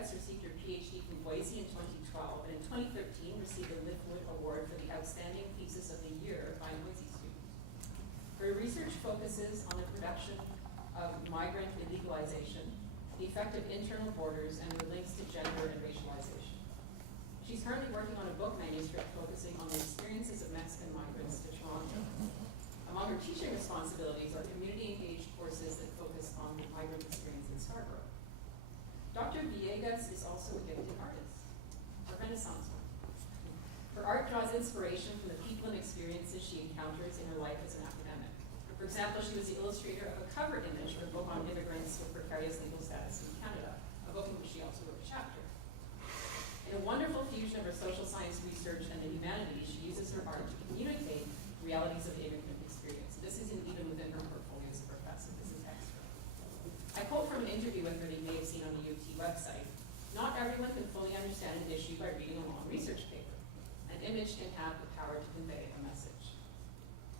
Villegas received her PhD from Boise in 2012, and in 2013 received the Liftwood Award for the Outstanding Thesis of the Year by a Boise student. Her research focuses on the production of migrant illegalization, the effect of internal borders, and the links to gender and racialization. She's currently working on a book manuscript focusing on the experiences of Mexican migrants to Toronto. Among her teaching responsibilities are community-engaged courses that focus on the migrant experience in Scarborough. Dr. Villegas is also a gifted artist, a Renaissance one. Her art draws inspiration from the people and experiences she encounters in her life as an academic. For example, she was the illustrator of a cover image for a book on immigrants with precarious legal status in Canada, a book in which she also wrote a chapter. In a wonderful fusion of her social science research and the humanities, she uses her art to communicate realities of the immigrant experience. This isn't even within her portfolio as a professor. This is extra. I quote from an interview with her that you may have seen on the UT website. Not everyone can fully understand an issue by reading a long research paper. An image can have the power to convey a message.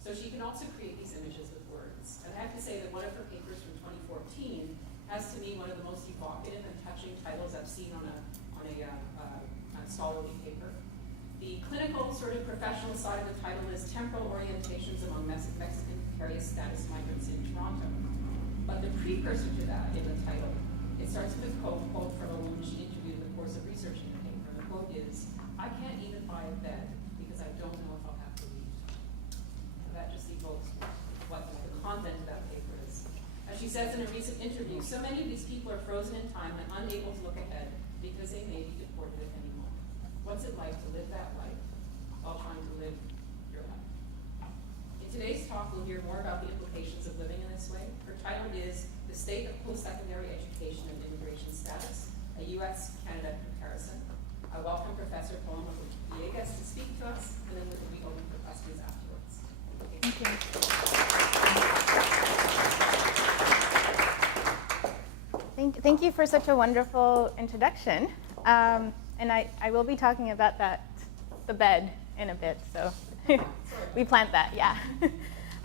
So she can also create these images with words. And I have to say that one of her papers from 2014 has to me one of the most evocative and touching titles I've seen on a scholarly paper. The clinical, sort of professional side of the title is Temporal Orientations Among Mexican Precarious Status Migrants in Toronto. But the precursor to that in the title, it starts with a quote from a woman she interviewed in the course of researching the paper. And the quote is, "I can't even buy a bed because I don't know if I'll have to leave." Now that just evokes what the content of that paper is. As she says in a recent interview, so many of these people are frozen in time and unable to look ahead because they may be deported at any moment. What's it like to live that life while trying to live your life? In today's talk, we'll hear more about the implications of living in this way. Her title is The State of Post-Secondary Education and Immigration Status, a U.S.-Canada Comparison. I welcome Professor Paloma E to speak to us, and then we'll be open for questions afterwards. Thank you. Thank you for such a wonderful introduction. And I will be talking about the bed in a bit, so we planned that, yeah.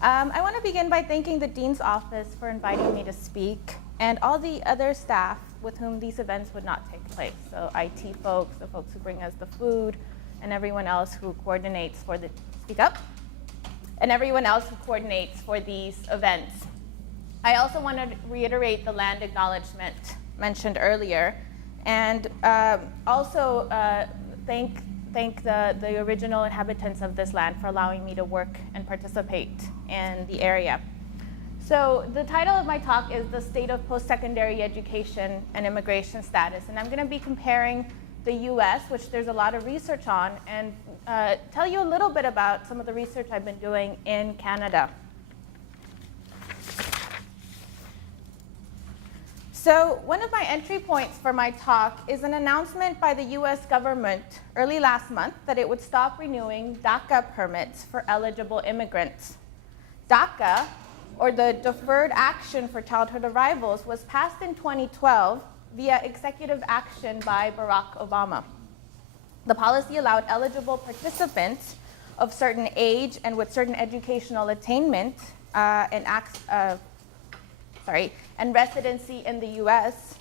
I want to begin by thanking the Dean's Office for inviting me to speak, and all the other staff with whom these events would not take place. So IT folks, the folks who bring us the food, and everyone else who coordinates for the, speak up, and everyone else who coordinates for these events. I also want to reiterate the land acknowledgement mentioned earlier, and also thank the original inhabitants of this land for allowing me to work and participate in the area. So the title of my talk is The State of Post-Secondary Education and Immigration Status, and I'm going to be comparing the US, which there's a lot of research on, and tell you a little bit about some of the research I've been doing in Canada. So one of my entry points for my talk is an announcement by the US government early last month that it would stop renewing DACA permits for eligible immigrants. DACA, or the Deferred Action for Childhood Arrivals, was passed in 2012 via executive action by Barack Obama. The policy allowed eligible participants of certain age and with certain educational attainment and residency in the US,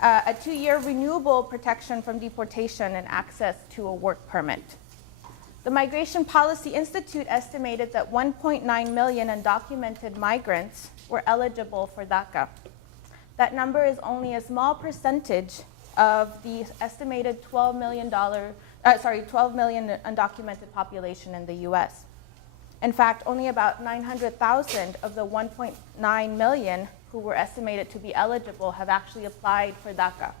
a 2-year renewable protection from deportation and access to a work permit. The Migration Policy Institute estimated that 1.9 million undocumented migrants were eligible for DACA. That number is only a small percentage of the estimated 12 million undocumented population in the US. In fact, only about 900,000 of the 1.9 million who were estimated to be eligible have actually applied for DACA.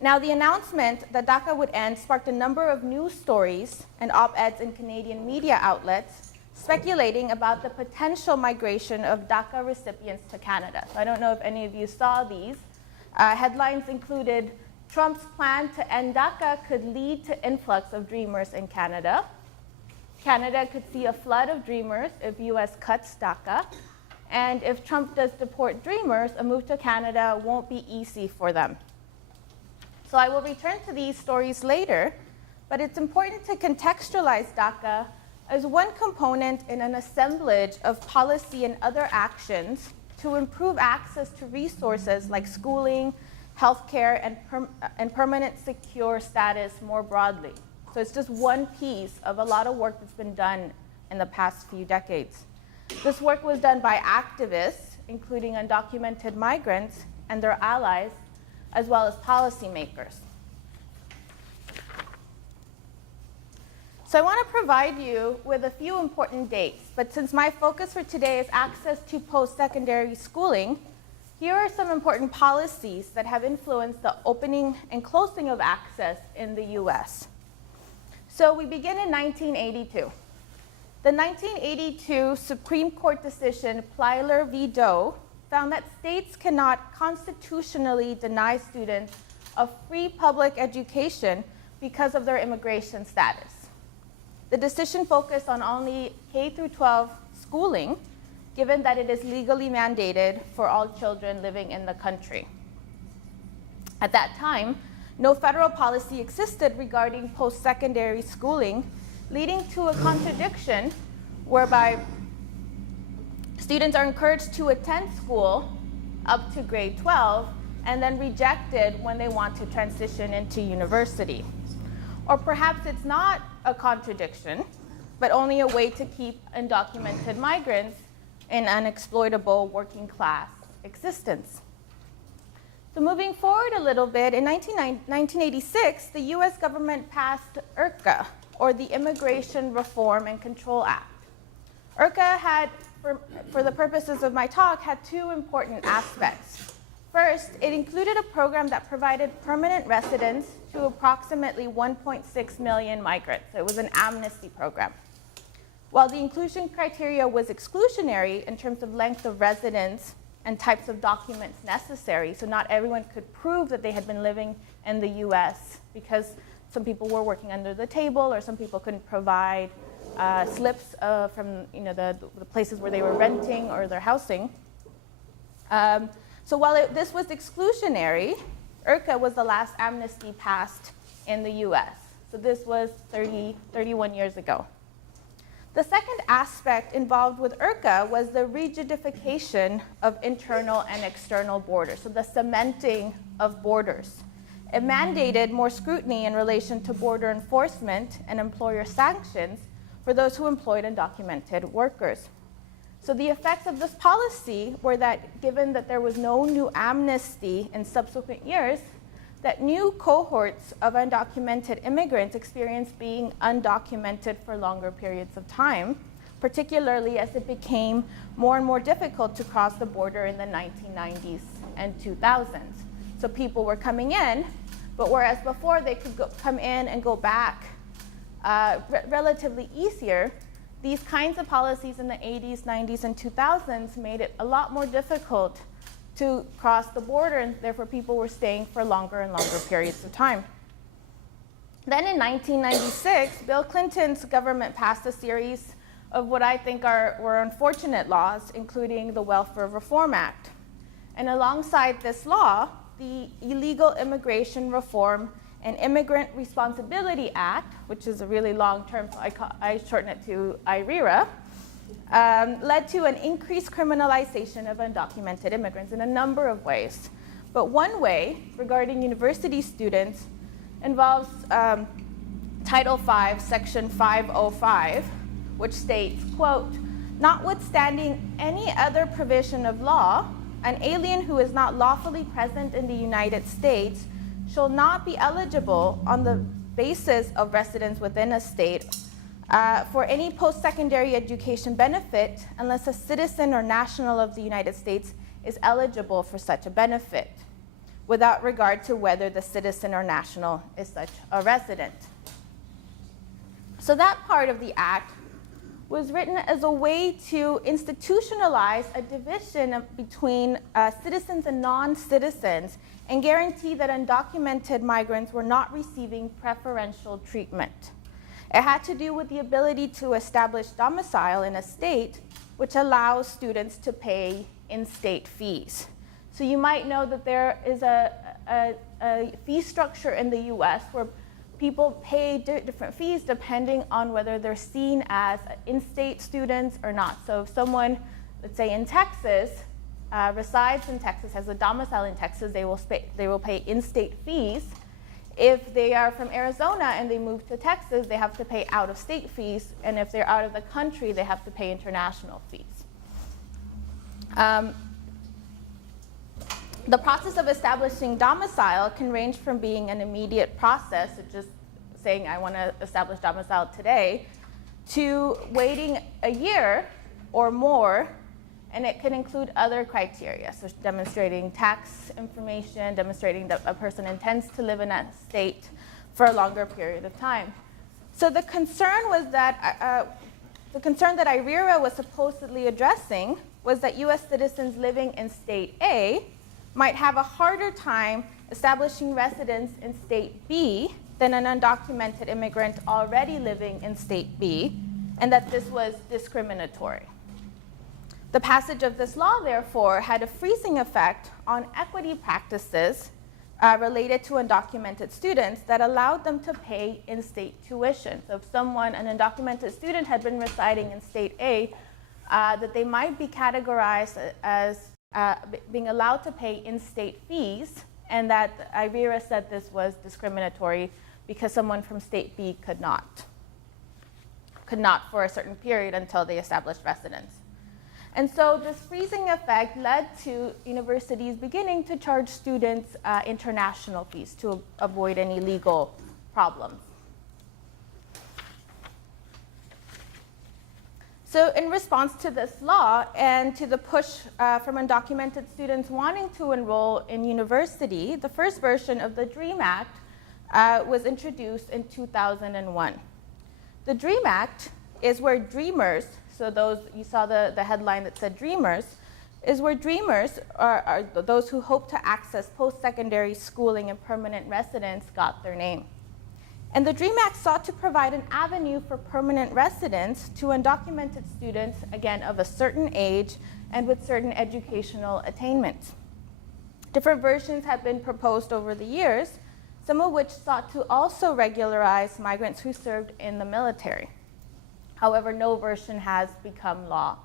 Now, the announcement that DACA would end sparked a number of news stories and op-eds in Canadian media outlets speculating about the potential migration of DACA recipients to Canada. So I don't know if any of you saw these. Headlines included, Trump's plan to end DACA could lead to influx of Dreamers in Canada. Canada could see a flood of Dreamers if US cuts DACA. And if Trump does deport Dreamers, a move to Canada won't be easy for them. So I will return to these stories later, but it's important to contextualize DACA as one component in an assemblage of policy and other actions to improve access to resources like schooling, healthcare, and permanent secure status more broadly. So it's just one piece of a lot of work that's been done in the past few decades. This work was done by activists, including undocumented migrants and their allies, as well as policymakers. So I want to provide you with a few important dates, but since my focus for today is access to post-secondary schooling, here are some important policies that have influenced the opening and closing of access in the US. So we begin in 1982. The 1982 Supreme Court decision, Plyler v. Doe, found that states cannot constitutionally deny students a free public education because of their immigration status. The decision focused on only K through 12 schooling, given that it is legally mandated for all children living in the country. At that time, no federal policy existed regarding post-secondary schooling, leading to a contradiction whereby students are encouraged to attend school up to grade 12 and then rejected when they want to transition into university. Or perhaps it's not a contradiction, but only a way to keep undocumented migrants in unexploitable working class existence. So moving forward a little bit, in 1986, the US government passed IRCA, or the Immigration Reform and Control Act. IRCA had, for the purposes of my talk, had two important aspects. First, it included a program that provided permanent residence to approximately 1.6 million migrants. It was an amnesty program. While the inclusion criteria was exclusionary in terms of length of residence and types of documents necessary, so not everyone could prove that they had been living in the US because some people were working under the table or some people couldn't provide slips from the places where they were renting or their housing. So while this was exclusionary, IRCA was the last amnesty passed in the US. So this was 31 years ago. The second aspect involved with IRCA was the rigidification of internal and external borders, so the cementing of borders. It mandated more scrutiny in relation to border enforcement and employer sanctions for those who employed undocumented workers. So the effects of this policy were that, given that there was no new amnesty in subsequent years, that new cohorts of undocumented immigrants experienced being undocumented for longer periods of time, particularly as it became more and more difficult to cross the border in the 1990s and 2000s. So people were coming in, but whereas before they could come in and go back relatively easier, these kinds of policies in the 80s, 90s, and 2000s made it a lot more difficult to cross the border, and therefore people were staying for longer and longer periods of time. Then in 1996, Bill Clinton's government passed a series of what I think were unfortunate laws, including the Welfare Reform Act. And alongside this law, the Illegal Immigration Reform and Immigrant Responsibility Act, which is a really long term, so I shorten it to IRERA, led to an increased criminalization of undocumented immigrants in a number of ways. But one way, regarding university students, involves Title V, Section 505, which states, quote, "Notwithstanding any other provision of law, an alien who is not lawfully present in the United States shall not be eligible on the basis of residence within a state for any post-secondary education benefit unless a citizen or national of the United States is eligible for such a benefit, without regard to whether the citizen or national is such a resident." So that part of the act was written as a way to institutionalize a division between citizens and non-citizens and guarantee that undocumented migrants were not receiving preferential treatment. It had to do with the ability to establish domicile in a state, which allows students to pay in-state fees. So you might know that there is a fee structure in the US where people pay different fees depending on whether they're seen as in-state students or not. So if someone, let's say in Texas, resides in Texas, has a domicile in Texas, they will pay in-state fees. If they are from Arizona and they move to Texas, they have to pay out-of-state fees. And if they're out of the country, they have to pay international fees. The process of establishing domicile can range from being an immediate process, of just saying I want to establish domicile today, to waiting a year or more, and it can include other criteria, so demonstrating tax information, demonstrating that a person intends to live in that state for a longer period of time. So the concern was that the concern that IRERA was supposedly addressing was that U.S. citizens living in State A might have a harder time establishing residence in State B than an undocumented immigrant already living in State B, and that this was discriminatory. The passage of this law, therefore, had a freezing effect on equity practices related to undocumented students that allowed them to pay in-state tuition. So if someone, an undocumented student, had been residing in State A, that they might be categorized as being allowed to pay in-state fees, and that IRERA said this was discriminatory because someone from State B could not for a certain period until they established residence. And so this freezing effect led to universities beginning to charge students international fees to avoid any legal problems. So in response to this law and to the push from undocumented students wanting to enroll in university, the first version of the DREAM Act was introduced in 2001. The DREAM Act is where dreamers, so those, you saw the headline that said dreamers, is where dreamers are those who hope to access post-secondary schooling and permanent residence got their name. And the DREAM Act sought to provide an avenue for permanent residence to undocumented students, again, of a certain age and with certain educational attainment. Different versions have been proposed over the years, some of which sought to also regularize migrants who served in the military. However, no version has become law.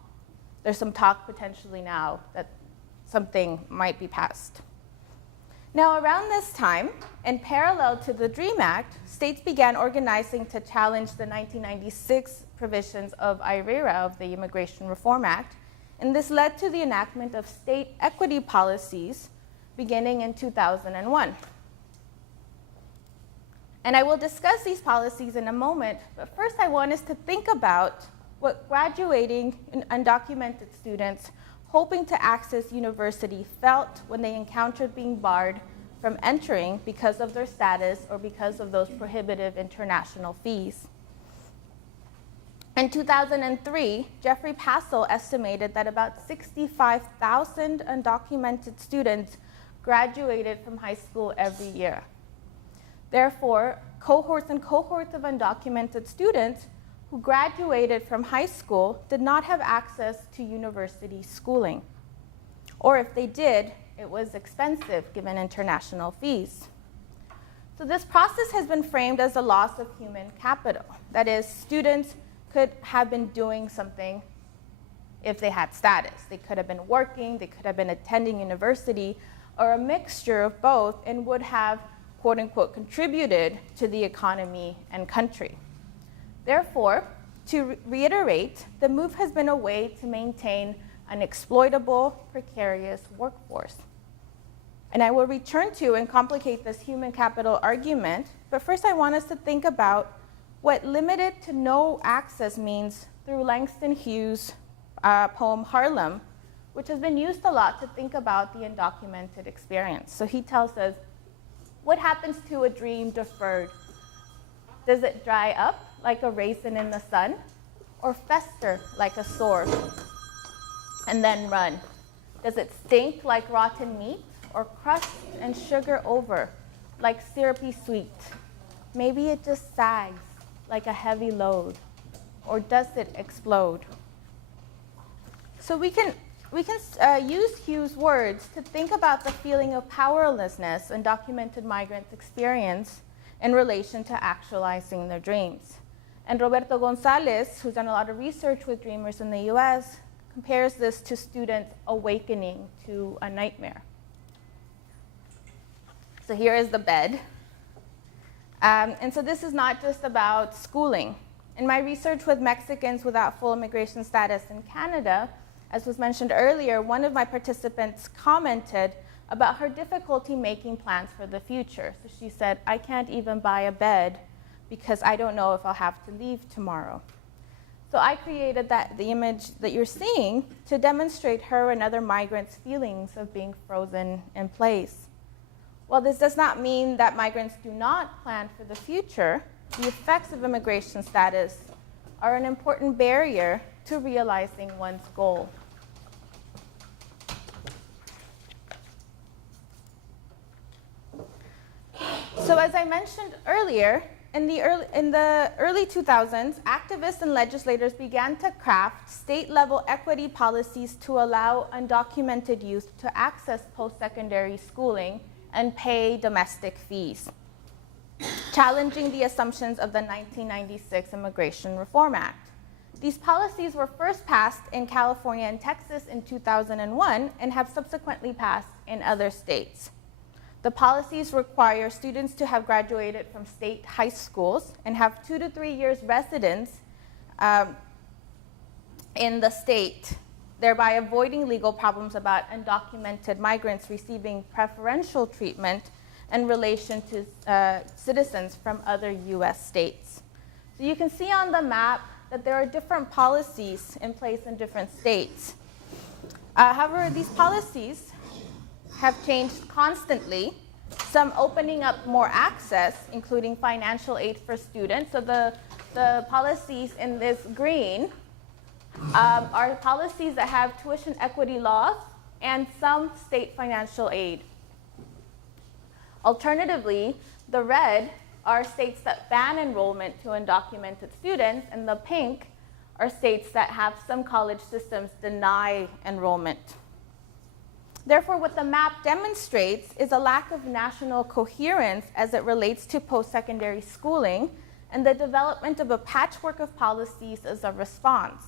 There's some talk potentially now that something might be passed. Now, around this time, in parallel to the DREAM Act, states began organizing to challenge the 1996 provisions of IRERA, of the Immigration Reform Act, and this led to the enactment of state equity policies beginning in 2001. And I will discuss these policies in a moment, but first I want us to think about what graduating undocumented students hoping to access university felt when they encountered being barred from entering because of their status or because of those prohibitive international fees. In 2003, Jeffrey Passel estimated that about 65,000 undocumented students graduated from high school every year. Therefore, cohorts and cohorts of undocumented students who graduated from high school did not have access to university schooling. Or if they did, it was expensive given international fees. So this process has been framed as a loss of human capital. That is, students could have been doing something if they had status. They could have been working, they could have been attending university, or a mixture of both, and would have, quote unquote, contributed to the economy and country. Therefore, to reiterate, the move has been a way to maintain an exploitable, precarious workforce. And I will return to and complicate this human capital argument, but first I want us to think about what limited to no access means through Langston Hughes' poem Harlem, which has been used a lot to think about the undocumented experience. So he tells us, what happens to a dream deferred? Does it dry up like a raisin in the sun, or fester like a sore and then run? Does it stink like rotten meat, or crust and sugar over like syrupy sweet? Maybe it just sags like a heavy load, or does it explode? So we can use Hughes' words to think about the feeling of powerlessness undocumented migrants experience in relation to actualizing their dreams. And Roberto Gonzalez, who's done a lot of research with dreamers in the US, compares this to students awakening to a nightmare. So here is the bed. And so this is not just about schooling. In my research with Mexicans without full immigration status in Canada, as was mentioned earlier, one of my participants commented about her difficulty making plans for the future. So she said, I can't even buy a bed because I don't know if I'll have to leave tomorrow. So I created the image that you're seeing to demonstrate her and other migrants' feelings of being frozen in place. While this does not mean that migrants do not plan for the future, the effects of immigration status are an important barrier to realizing one's goal. So as I mentioned earlier, in the early 2000s, activists and legislators began to craft state-level equity policies to allow undocumented youth to access post-secondary schooling and pay domestic fees, challenging the assumptions of the 1996 Immigration Reform Act. These policies were first passed in California and Texas in 2001 and have subsequently passed in other states. The policies require students to have graduated from state high schools and have 2 to 3 years residence in the state, thereby avoiding legal problems about undocumented migrants receiving preferential treatment in relation to citizens from other US states. So you can see on the map that there are different policies in place in different states. However, these policies have changed constantly, some opening up more access, including financial aid for students. So the policies in this green are policies that have tuition equity laws and some state financial aid. Alternatively, the red are states that ban enrollment to undocumented students, and the pink are states that have some college systems deny enrollment. Therefore, what the map demonstrates is a lack of national coherence as it relates to post-secondary schooling and the development of a patchwork of policies as a response.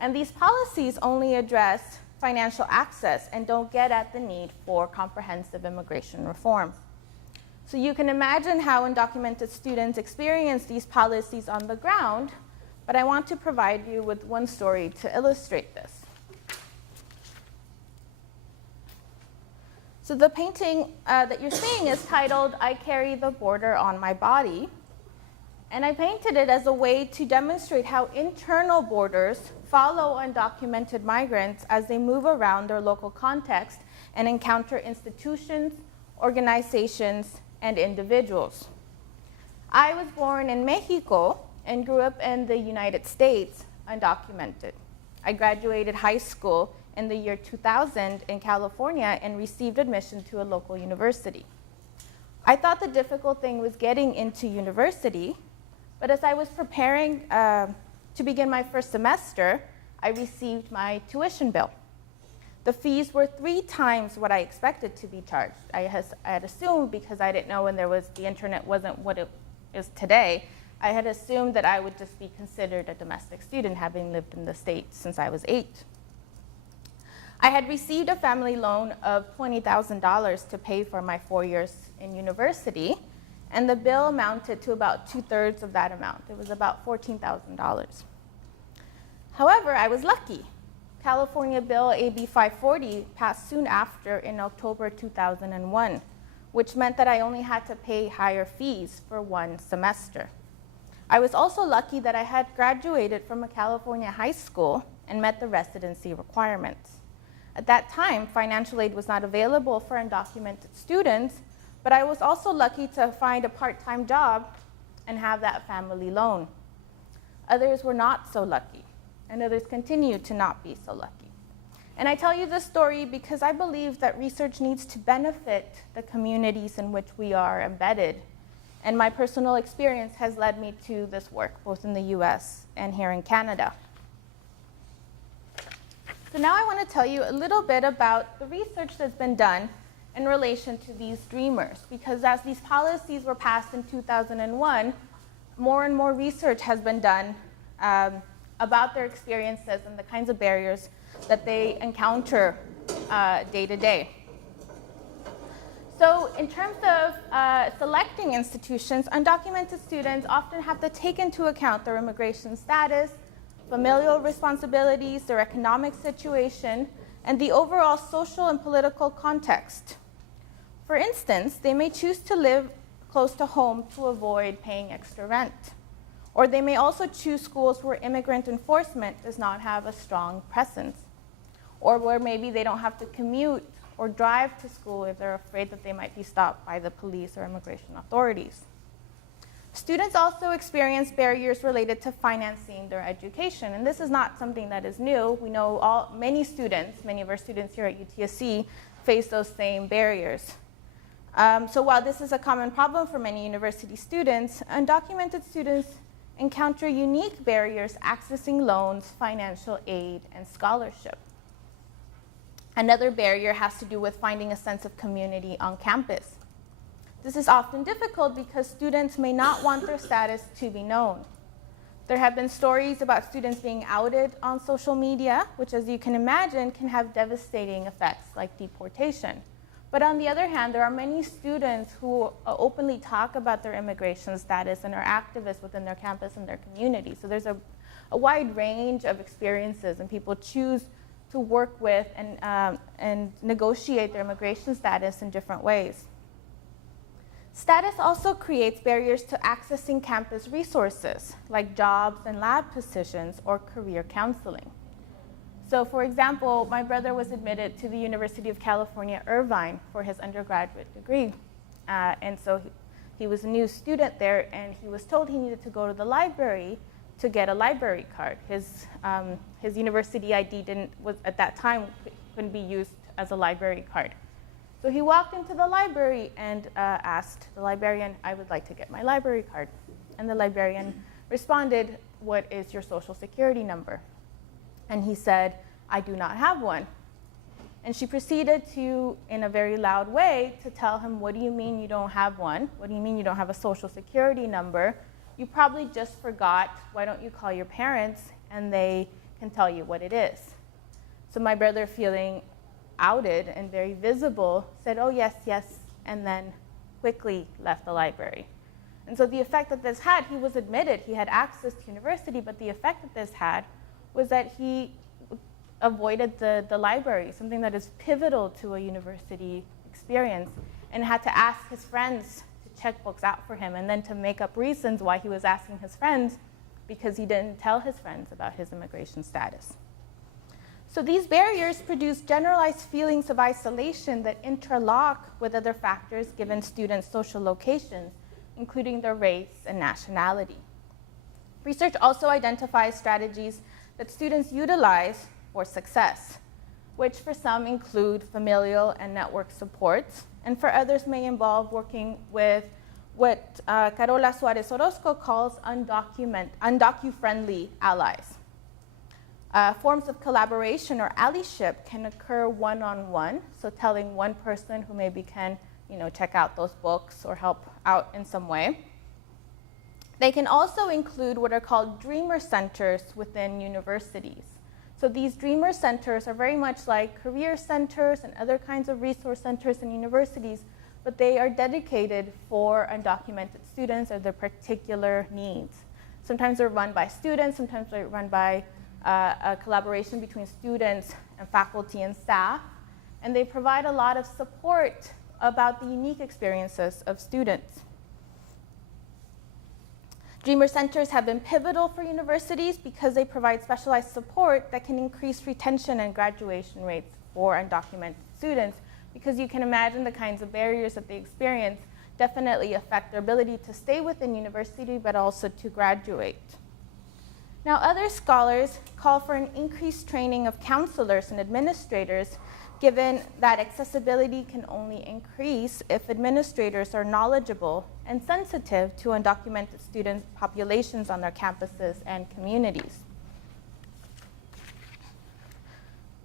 And these policies only address financial access and don't get at the need for comprehensive immigration reform. So you can imagine how undocumented students experience these policies on the ground, but I want to provide you with one story to illustrate this. So the painting that you're seeing is titled, "I Carry the Border on My Body." And I painted it as a way to demonstrate how internal borders follow undocumented migrants as they move around their local context and encounter institutions, organizations, and individuals. I was born in Mexico and grew up in the United States undocumented. I graduated high school in the year 2000 in California and received admission to a local university. I thought the difficult thing was getting into university, but as I was preparing to begin my first semester, I received my tuition bill. The fees were 3 times what I expected to be charged. I had assumed, because I didn't know when the internet wasn't what it is today, I had assumed that I would just be considered a domestic student, having lived in the States since I was 8. I had received a family loan of $20,000 to pay for my 4 years in university, and the bill amounted to about 2/3 of that amount. It was about $14,000. However, I was lucky. California Bill AB 540 passed soon after in October 2001, which meant that I only had to pay higher fees for 1 semester. I was also lucky that I had graduated from a California high school and met the residency requirements. At that time, financial aid was not available for undocumented students, but I was also lucky to find a part-time job and have that family loan. Others were not so lucky, and others continue to not be so lucky. And I tell you this story because I believe that research needs to benefit the communities in which we are embedded. And my personal experience has led me to this work, both in the US and here in Canada. So now I want to tell you a little bit about the research that's been done in relation to these dreamers, because as these policies were passed in 2001, more and more research has been done about their experiences and the kinds of barriers that they encounter day to day. So in terms of selecting institutions, undocumented students often have to take into account their immigration status, familial responsibilities, their economic situation, and the overall social and political context. For instance, they may choose to live close to home to avoid paying extra rent. Or they may also choose schools where immigrant enforcement does not have a strong presence, or where maybe they don't have to commute or drive to school if they're afraid that they might be stopped by the police or immigration authorities. Students also experience barriers related to financing their education, and this is not something that is new. We know many of our students here at UTSC face those same barriers. So while this is a common problem for many university students, undocumented students encounter unique barriers accessing loans, financial aid, and scholarship. Another barrier has to do with finding a sense of community on campus. This is often difficult because students may not want their status to be known. There have been stories about students being outed on social media, which, as you can imagine, can have devastating effects like deportation. But on the other hand, there are many students who openly talk about their immigration status and are activists within their campus and their community. So there's a wide range of experiences, and people choose to work with and negotiate their immigration status in different ways. Status also creates barriers to accessing campus resources, like jobs and lab positions or career counseling. So for example, my brother was admitted to the University of California, Irvine for his undergraduate degree. And so he was a new student there, and he was told he needed to go to the library to get a library card. His university ID at that time couldn't be used as a library card. So he walked into the library and asked the librarian, "I would like to get my library card." And the librarian responded, "What is your social security number?" And he said, "I do not have one." And she proceeded to, in a very loud way, to tell him, "What do you mean you don't have one? What do you mean you don't have a social security number? You probably just forgot. Why don't you call your parents and they can tell you what it is?" So my brother, feeling outed and very visible, said, "Oh, yes, yes," and then quickly left the library. And so the effect that this had, he was admitted, he had access to university, but the effect that this had was that he avoided the library, something that is pivotal to a university experience, and had to ask his friends to check books out for him, and then to make up reasons why he was asking his friends because he didn't tell his friends about his immigration status. So these barriers produce generalized feelings of isolation that interlock with other factors given students' social locations, including their race and nationality. Research also identifies strategies that students utilize for success, which for some include familial and network supports, and for others may involve working with what Carola Suarez Orozco calls undocu-friendly allies. Forms of collaboration or allyship can occur one-on-one, so telling one person who maybe can check out those books or help out in some way. They can also include what are called dreamer centers within universities. So these dreamer centers are very much like career centers and other kinds of resource centers in universities, but they are dedicated for undocumented students or their particular needs. Sometimes they're run by students, sometimes they're run by a collaboration between students and faculty and staff, and they provide a lot of support about the unique experiences of students. Dreamer centers have been pivotal for universities because they provide specialized support that can increase retention and graduation rates for undocumented students, because you can imagine the kinds of barriers that they experience definitely affect their ability to stay within university, but also to graduate. Now, other scholars call for an increased training of counselors and administrators, given that accessibility can only increase if administrators are knowledgeable and sensitive to undocumented student populations on their campuses and communities.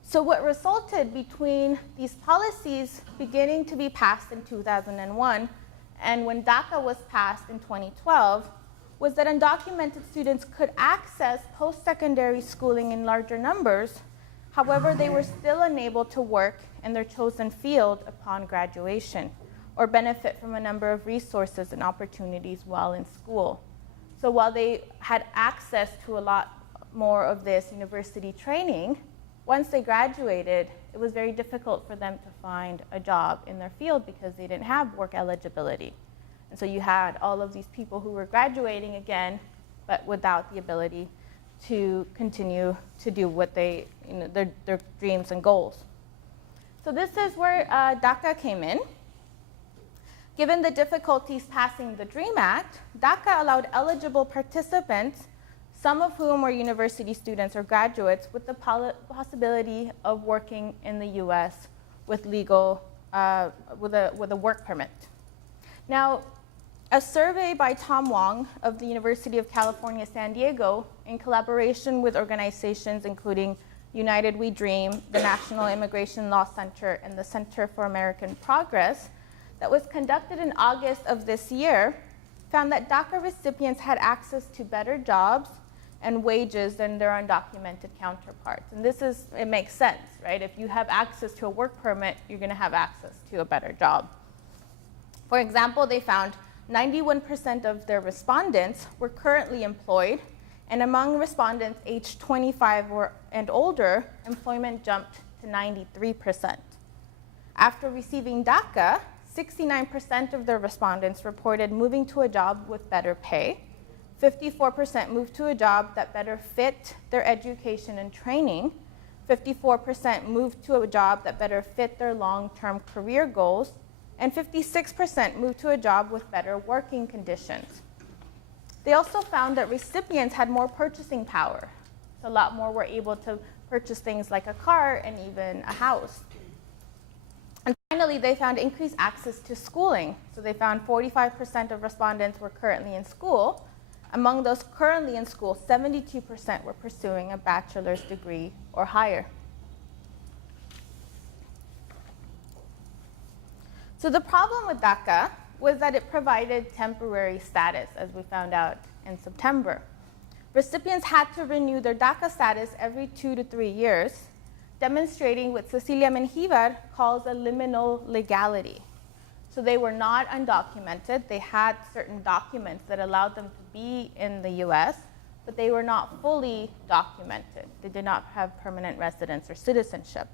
So what resulted between these policies beginning to be passed in 2001 and when DACA was passed in 2012 was that undocumented students could access post-secondary schooling in larger numbers, However, they were still unable to work in their chosen field upon graduation or benefit from a number of resources and opportunities while in school. So while they had access to a lot more of this university training, once they graduated, it was very difficult for them to find a job in their field because they didn't have work eligibility. And so you had all of these people who were graduating again, but without the ability to continue to do what they, their dreams and goals. So this is where DACA came in. Given the difficulties passing the DREAM Act, DACA allowed eligible participants, some of whom were university students or graduates, with the possibility of working in the US with legal, with a work permit. Now, a survey by Tom Wong of the University of California, San Diego, in collaboration with organizations including United We Dream, the National Immigration Law Center, and the Center for American Progress, that was conducted in August of this year, found that DACA recipients had access to better jobs and wages than their undocumented counterparts. And it makes sense, right? If you have access to a work permit, you're gonna have access to a better job. For example, they found 91% of their respondents were currently employed, and among respondents aged 25 and older, employment jumped to 93%. After receiving DACA, 69% of their respondents reported moving to a job with better pay, 54% moved to a job that better fit their education and training, 54% moved to a job that better fit their long-term career goals, and 56% moved to a job with better working conditions. They also found that recipients had more purchasing power. So a lot more were able to purchase things like a car and even a house. And finally, they found increased access to schooling. So they found 45% of respondents were currently in school. Among those currently in school, 72% were pursuing a bachelor's degree or higher. So the problem with DACA was that it provided temporary status, as we found out in September. Recipients had to renew their DACA status every 2 to 3 years, demonstrating what Cecilia Menjivar calls a liminal legality. So they were not undocumented. They had certain documents that allowed them to be in the US, but they were not fully documented. They did not have permanent residence or citizenship.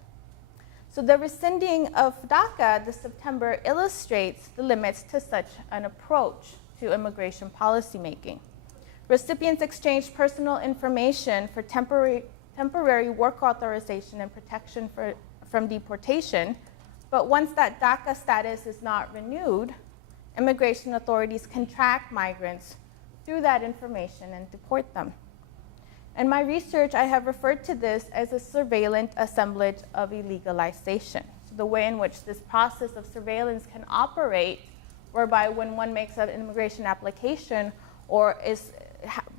So the rescinding of DACA this September illustrates the limits to such an approach to immigration policymaking. Recipients exchanged personal information for temporary work authorization and protection from deportation, but once that DACA status is not renewed, immigration authorities can track migrants through that information and deport them. In my research, I have referred to this as a surveillance assemblage of illegalization. So the way in which this process of surveillance can operate, whereby when one makes an immigration application or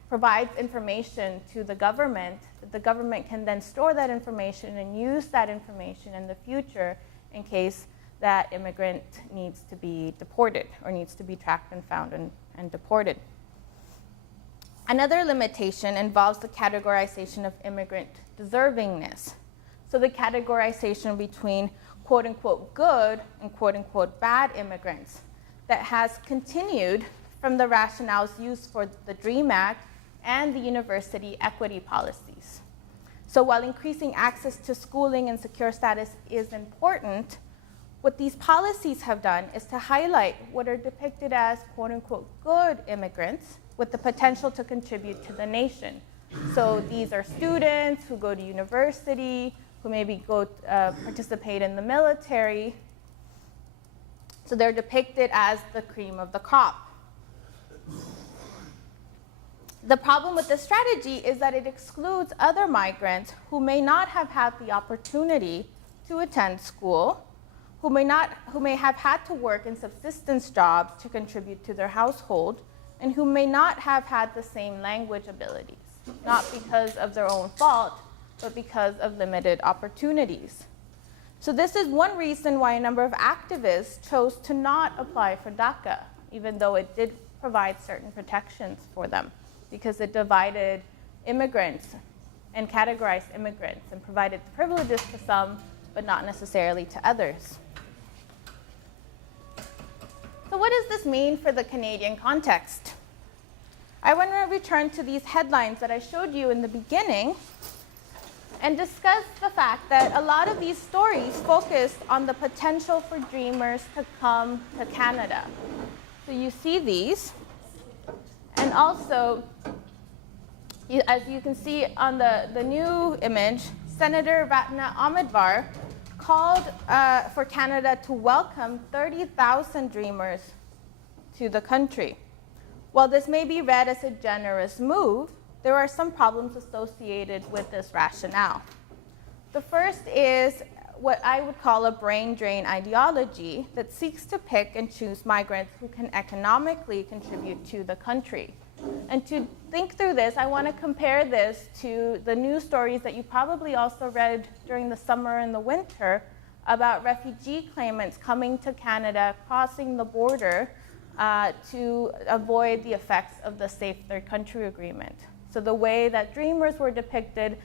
provides information to the government can then store that information and use that information in the future in case that immigrant needs to be deported or needs to be tracked and found and deported. Another limitation involves the categorization of immigrant deservingness. So the categorization between quote unquote good and quote unquote bad immigrants that has continued from the rationales used for the DREAM Act and the university equity policies. So while increasing access to schooling and secure status is important, what these policies have done is to highlight what are depicted as quote unquote good immigrants with the potential to contribute to the nation. So these are students who go to university, who maybe participate in the military. So they're depicted as the cream of the crop. The problem with this strategy is that it excludes other migrants who may not have had the opportunity to attend school, who may have had to work in subsistence jobs to contribute to their household, and who may not have had the same language abilities, not because of their own fault, but because of limited opportunities. So this is one reason why a number of activists chose to not apply for DACA, even though it did provide certain protections for them, because it divided immigrants and categorized immigrants and provided privileges to some, but not necessarily to others. So what does this mean for the Canadian context? I want to return to these headlines that I showed you in the beginning and discuss the fact that a lot of these stories focused on the potential for dreamers to come to Canada. So you see these, and also, as you can see on the new image, Senator Ratna Ahmedvar called for Canada to welcome 30,000 dreamers to the country. While this may be read as a generous move, there are some problems associated with this rationale. The first is what I would call a brain drain ideology that seeks to pick and choose migrants who can economically contribute to the country. And to think through this, I want to compare this to the news stories that you probably also read during the summer and the winter about refugee claimants coming to Canada, crossing the border to avoid the effects of the Safe Third Country Agreement. So the way that dreamers were depicted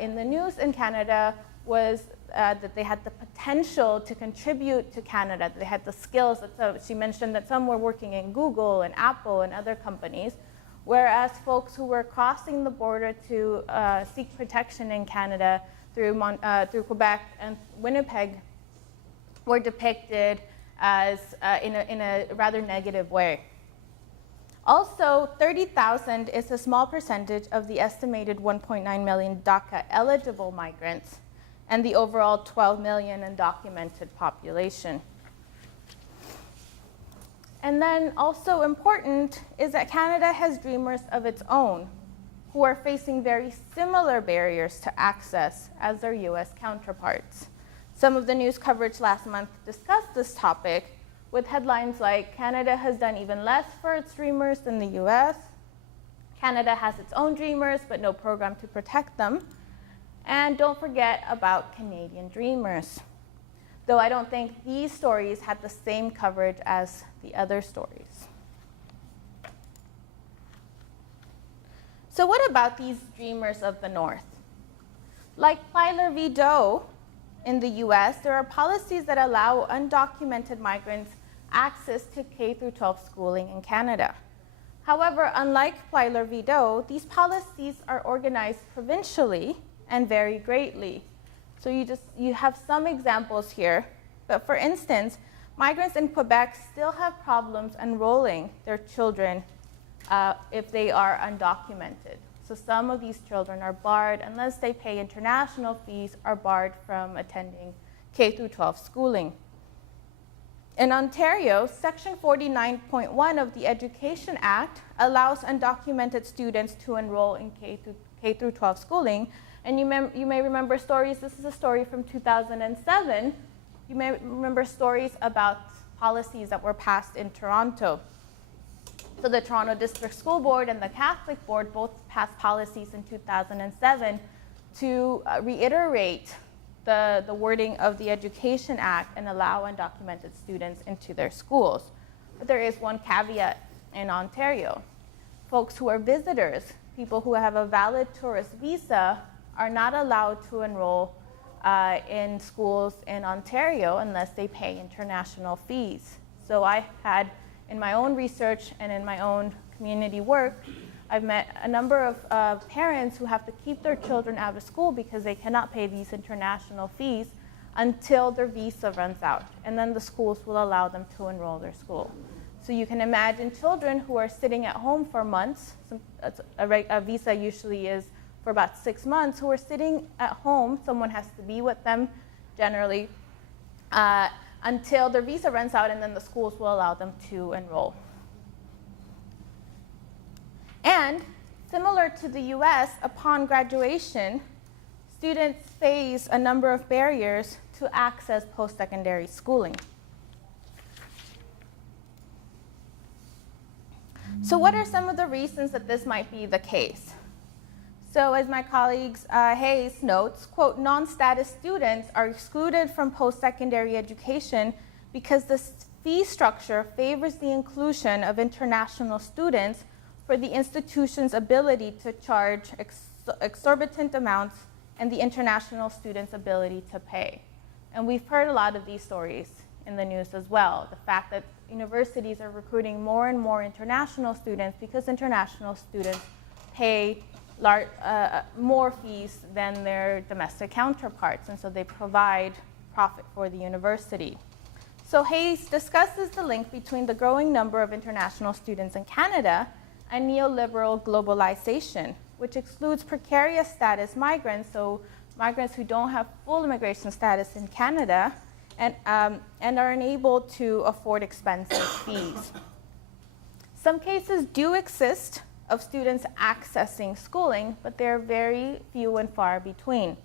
in the news in Canada was that they had the potential to contribute to Canada. They had the skills. She mentioned that some were working in Google and Apple and other companies, whereas folks who were crossing the border to seek protection in Canada through Quebec and Winnipeg were depicted as in a rather negative way. Also, 30,000 is a small percentage of the estimated 1.9 million DACA-eligible migrants and the overall 12 million undocumented population. And then also important is that Canada has dreamers of its own who are facing very similar barriers to access as their US counterparts. Some of the news coverage last month discussed this topic with headlines like, Canada has done even less for its dreamers than the US. Canada has its own dreamers, but no program to protect them. And don't forget about Canadian dreamers. Though I don't think these stories had the same coverage as the other stories. So what about these dreamers of the North? Like Plyler v. Doe in the US, there are policies that allow undocumented migrants access to K-12 schooling in Canada. However, unlike Plyler v. Doe, these policies are organized provincially and vary greatly. So you have some examples here. But for instance, migrants in Quebec still have problems enrolling their children if they are undocumented. So some of these children are barred, unless they pay international fees, are barred from attending K-12 schooling. In Ontario, Section 49.1 of the Education Act allows undocumented students to enroll in K-12 schooling. And you may remember stories, this is a story from 2007. You may remember stories about policies that were passed in Toronto. So the Toronto District School Board and the Catholic Board both passed policies in 2007 to reiterate the wording of the Education Act and allow undocumented students into their schools. But there is one caveat in Ontario. Folks who are visitors, people who have a valid tourist visa, are not allowed to enroll in schools in Ontario unless they pay international fees. So I had, in my own research and in my own community work, I've met a number of parents who have to keep their children out of school because they cannot pay these international fees until their visa runs out. And then the schools will allow them to enroll their school. So you can imagine children who are sitting at home for months. A visa usually is for about 6 months, who are sitting at home. Someone has to be with them generally until their visa runs out, and then the schools will allow them to enroll. And similar to the US, upon graduation, students face a number of barriers to access post-secondary schooling. So what are some of the reasons that this might be the case? So as my colleague Hayes notes, quote, non-status students are excluded from post-secondary education because the fee structure favors the inclusion of international students for the institution's ability to charge exorbitant amounts and the international students' ability to pay. And we've heard a lot of these stories in the news as well. The fact that universities are recruiting more and more international students because international students pay more fees than their domestic counterparts, and so they provide profit for the university. So Hayes discusses the link between the growing number of international students in Canada and neoliberal globalization, which excludes precarious status migrants, so migrants who don't have full immigration status in Canada and are unable to afford expensive fees. Some cases do exist of students accessing schooling, but they're very few and far between.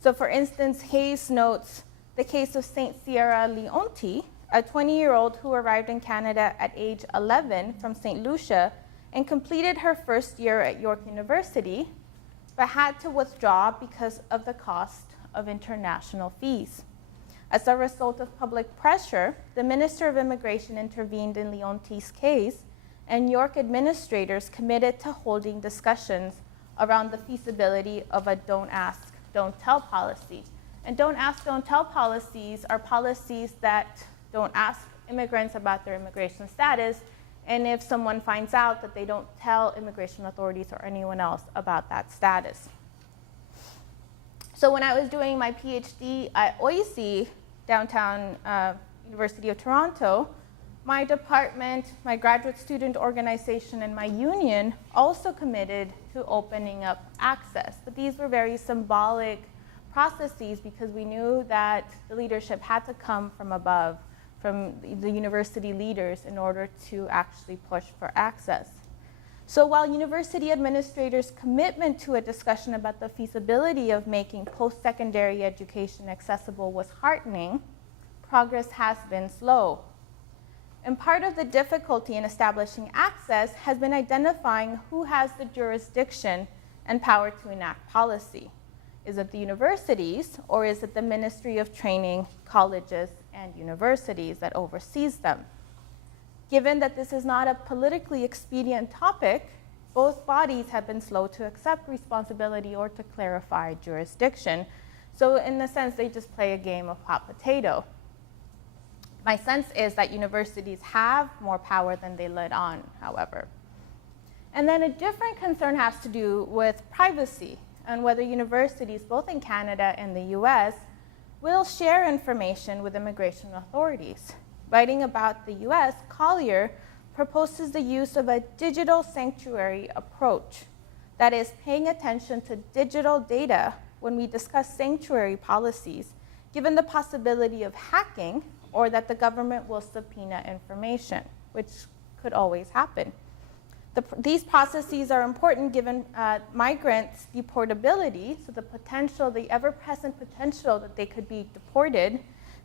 So for instance, Hayes notes the case of St. Sierra Leonte, a 20-year-old who arrived in Canada at age 11 from St. Lucia and completed her first year at York University, but had to withdraw because of the cost of international fees. As a result of public pressure, the Minister of Immigration intervened in Leonte's case, and York administrators committed to holding discussions around the feasibility of a don't ask, don't tell policy. And don't ask, don't tell policies are policies that don't ask immigrants about their immigration status, and if someone finds out that they don't tell immigration authorities or anyone else about that status. So when I was doing my PhD at OISE, downtown University of Toronto, my department, my graduate student organization, and my union also committed to opening up access. But these were very symbolic processes because we knew that the leadership had to come from above, from the university leaders, in order to actually push for access. So while university administrators' commitment to a discussion about the feasibility of making post-secondary education accessible was heartening, progress has been slow. And part of the difficulty in establishing access has been identifying who has the jurisdiction and power to enact policy. Is it the universities, or is it the Ministry of Training, colleges, and universities that oversees them? Given that this is not a politically expedient topic, both bodies have been slow to accept responsibility or to clarify jurisdiction. So in a sense, they just play a game of hot potato. My sense is that universities have more power than they let on, however. And then a different concern has to do with privacy and whether universities, both in Canada and the US, will share information with immigration authorities. Writing about the US, Collier proposes the use of a digital sanctuary approach, that is, paying attention to digital data when we discuss sanctuary policies, given the possibility of hacking or that the government will subpoena information, which could always happen. These processes are important given migrants' deportability, so the potential, the ever-present potential that they could be deported,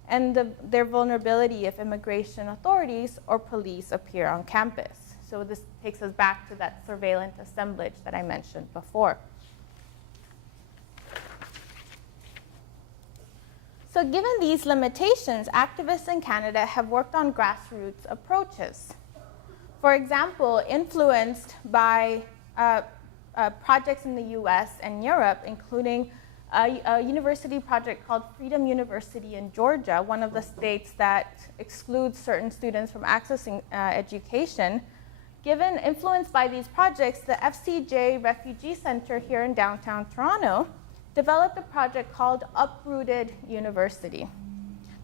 and their vulnerability if immigration authorities or police appear on campus. So this takes us back to that surveillance assemblage that I mentioned before. So given these limitations, activists in Canada have worked on grassroots approaches. For example, influenced by projects in the US and Europe, including a university project called Freedom University in Georgia, one of the states that excludes certain students from accessing education. Influenced by these projects, the FCJ Refugee Center here in downtown Toronto developed a project called Uprooted University.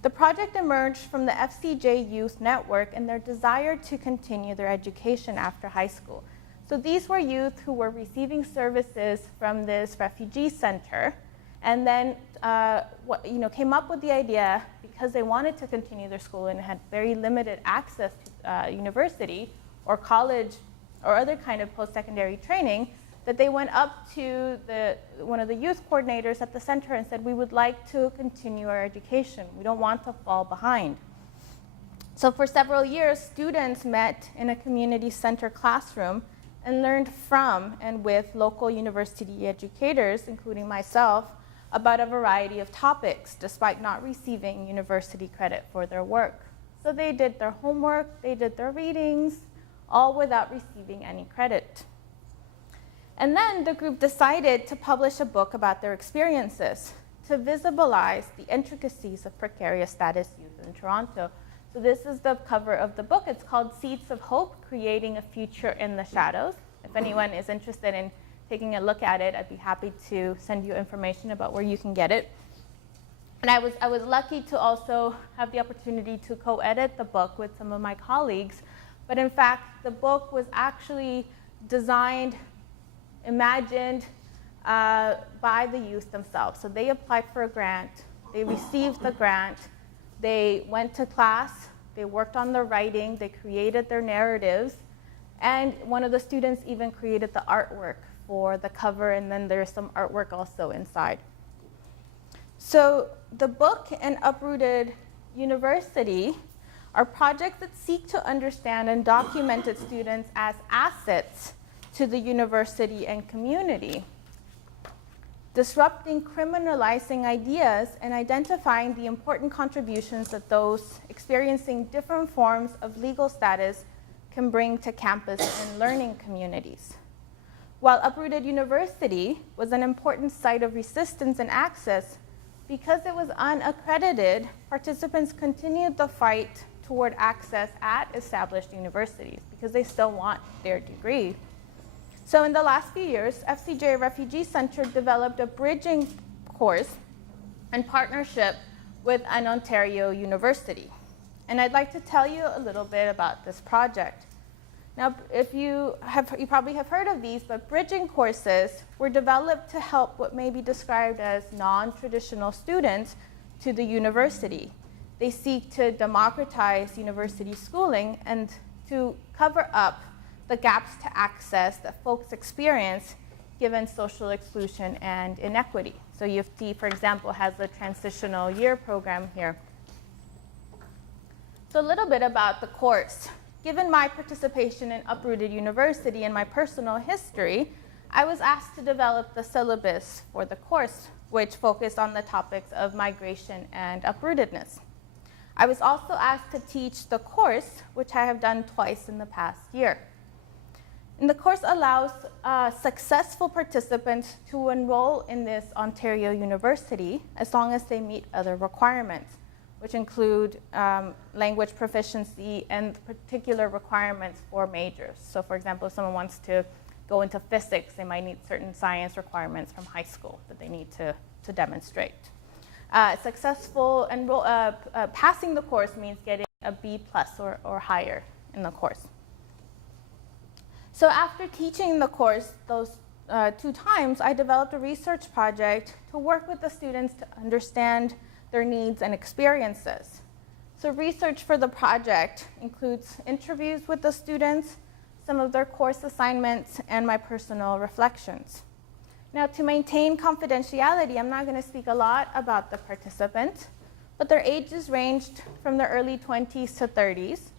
The project emerged from the FCJ Youth Network and their desire to continue their education after high school. So these were youth who were receiving services from this refugee center, and then came up with the idea, because they wanted to continue their school and had very limited access to university or college or other kind of post-secondary training, that they went up to one of the youth coordinators at the center and said, we would like to continue our education. We don't want to fall behind. So for several years, students met in a community center classroom and learned from and with local university educators, including myself, about a variety of topics, despite not receiving university credit for their work. So they did their homework, they did their readings, all without receiving any credit. And then the group decided to publish a book about their experiences to visibilize the intricacies of precarious status youth in Toronto. So this is the cover of the book. It's called Seeds of Hope, Creating a Future in the Shadows. If anyone is interested in taking a look at it, I'd be happy to send you information about where you can get it. And I was lucky to also have the opportunity to co-edit the book with some of my colleagues. But in fact, the book was actually designed, imagined by the youth themselves. So they applied for a grant, they received the grant, they went to class, they worked on their writing, they created their narratives, and one of the students even created the artwork for the cover, and then there's some artwork also inside. So the book and Uprooted University are projects that seek to understand and document its students as assets to the university and community, disrupting criminalizing ideas and identifying the important contributions that those experiencing different forms of legal status can bring to campus and learning communities. While Uprooted University was an important site of resistance and access, because it was unaccredited, participants continued the fight toward access at established universities because they still want their degree. So in the last few years, FCJ Refugee Center developed a bridging course in partnership with an Ontario university. And I'd like to tell you a little bit about this project. Now, you probably have heard of these, but bridging courses were developed to help what may be described as non-traditional students to the university. They seek to democratize university schooling and to cover up the gaps to access that folks experience given social exclusion and inequity. So U of T, for example, has a transitional year program here. So a little bit about the course. Given my participation in Uprooted University and my personal history, I was asked to develop the syllabus for the course, which focused on the topics of migration and uprootedness. I was also asked to teach the course, which I have done twice in the past year. And the course allows successful participants to enroll in this Ontario university as long as they meet other requirements, which include language proficiency and particular requirements for majors. So for example, if someone wants to go into physics, they might need certain science requirements from high school that they need to demonstrate. Successful passing the course means getting a B+ or higher in the course. So after teaching the course those 2 times, I developed a research project to work with the students to understand their needs and experiences. So research for the project includes interviews with the students, some of their course assignments, and my personal reflections. Now, to maintain confidentiality, I'm not going to speak a lot about the participants, but their ages ranged from the early 20s to 30s.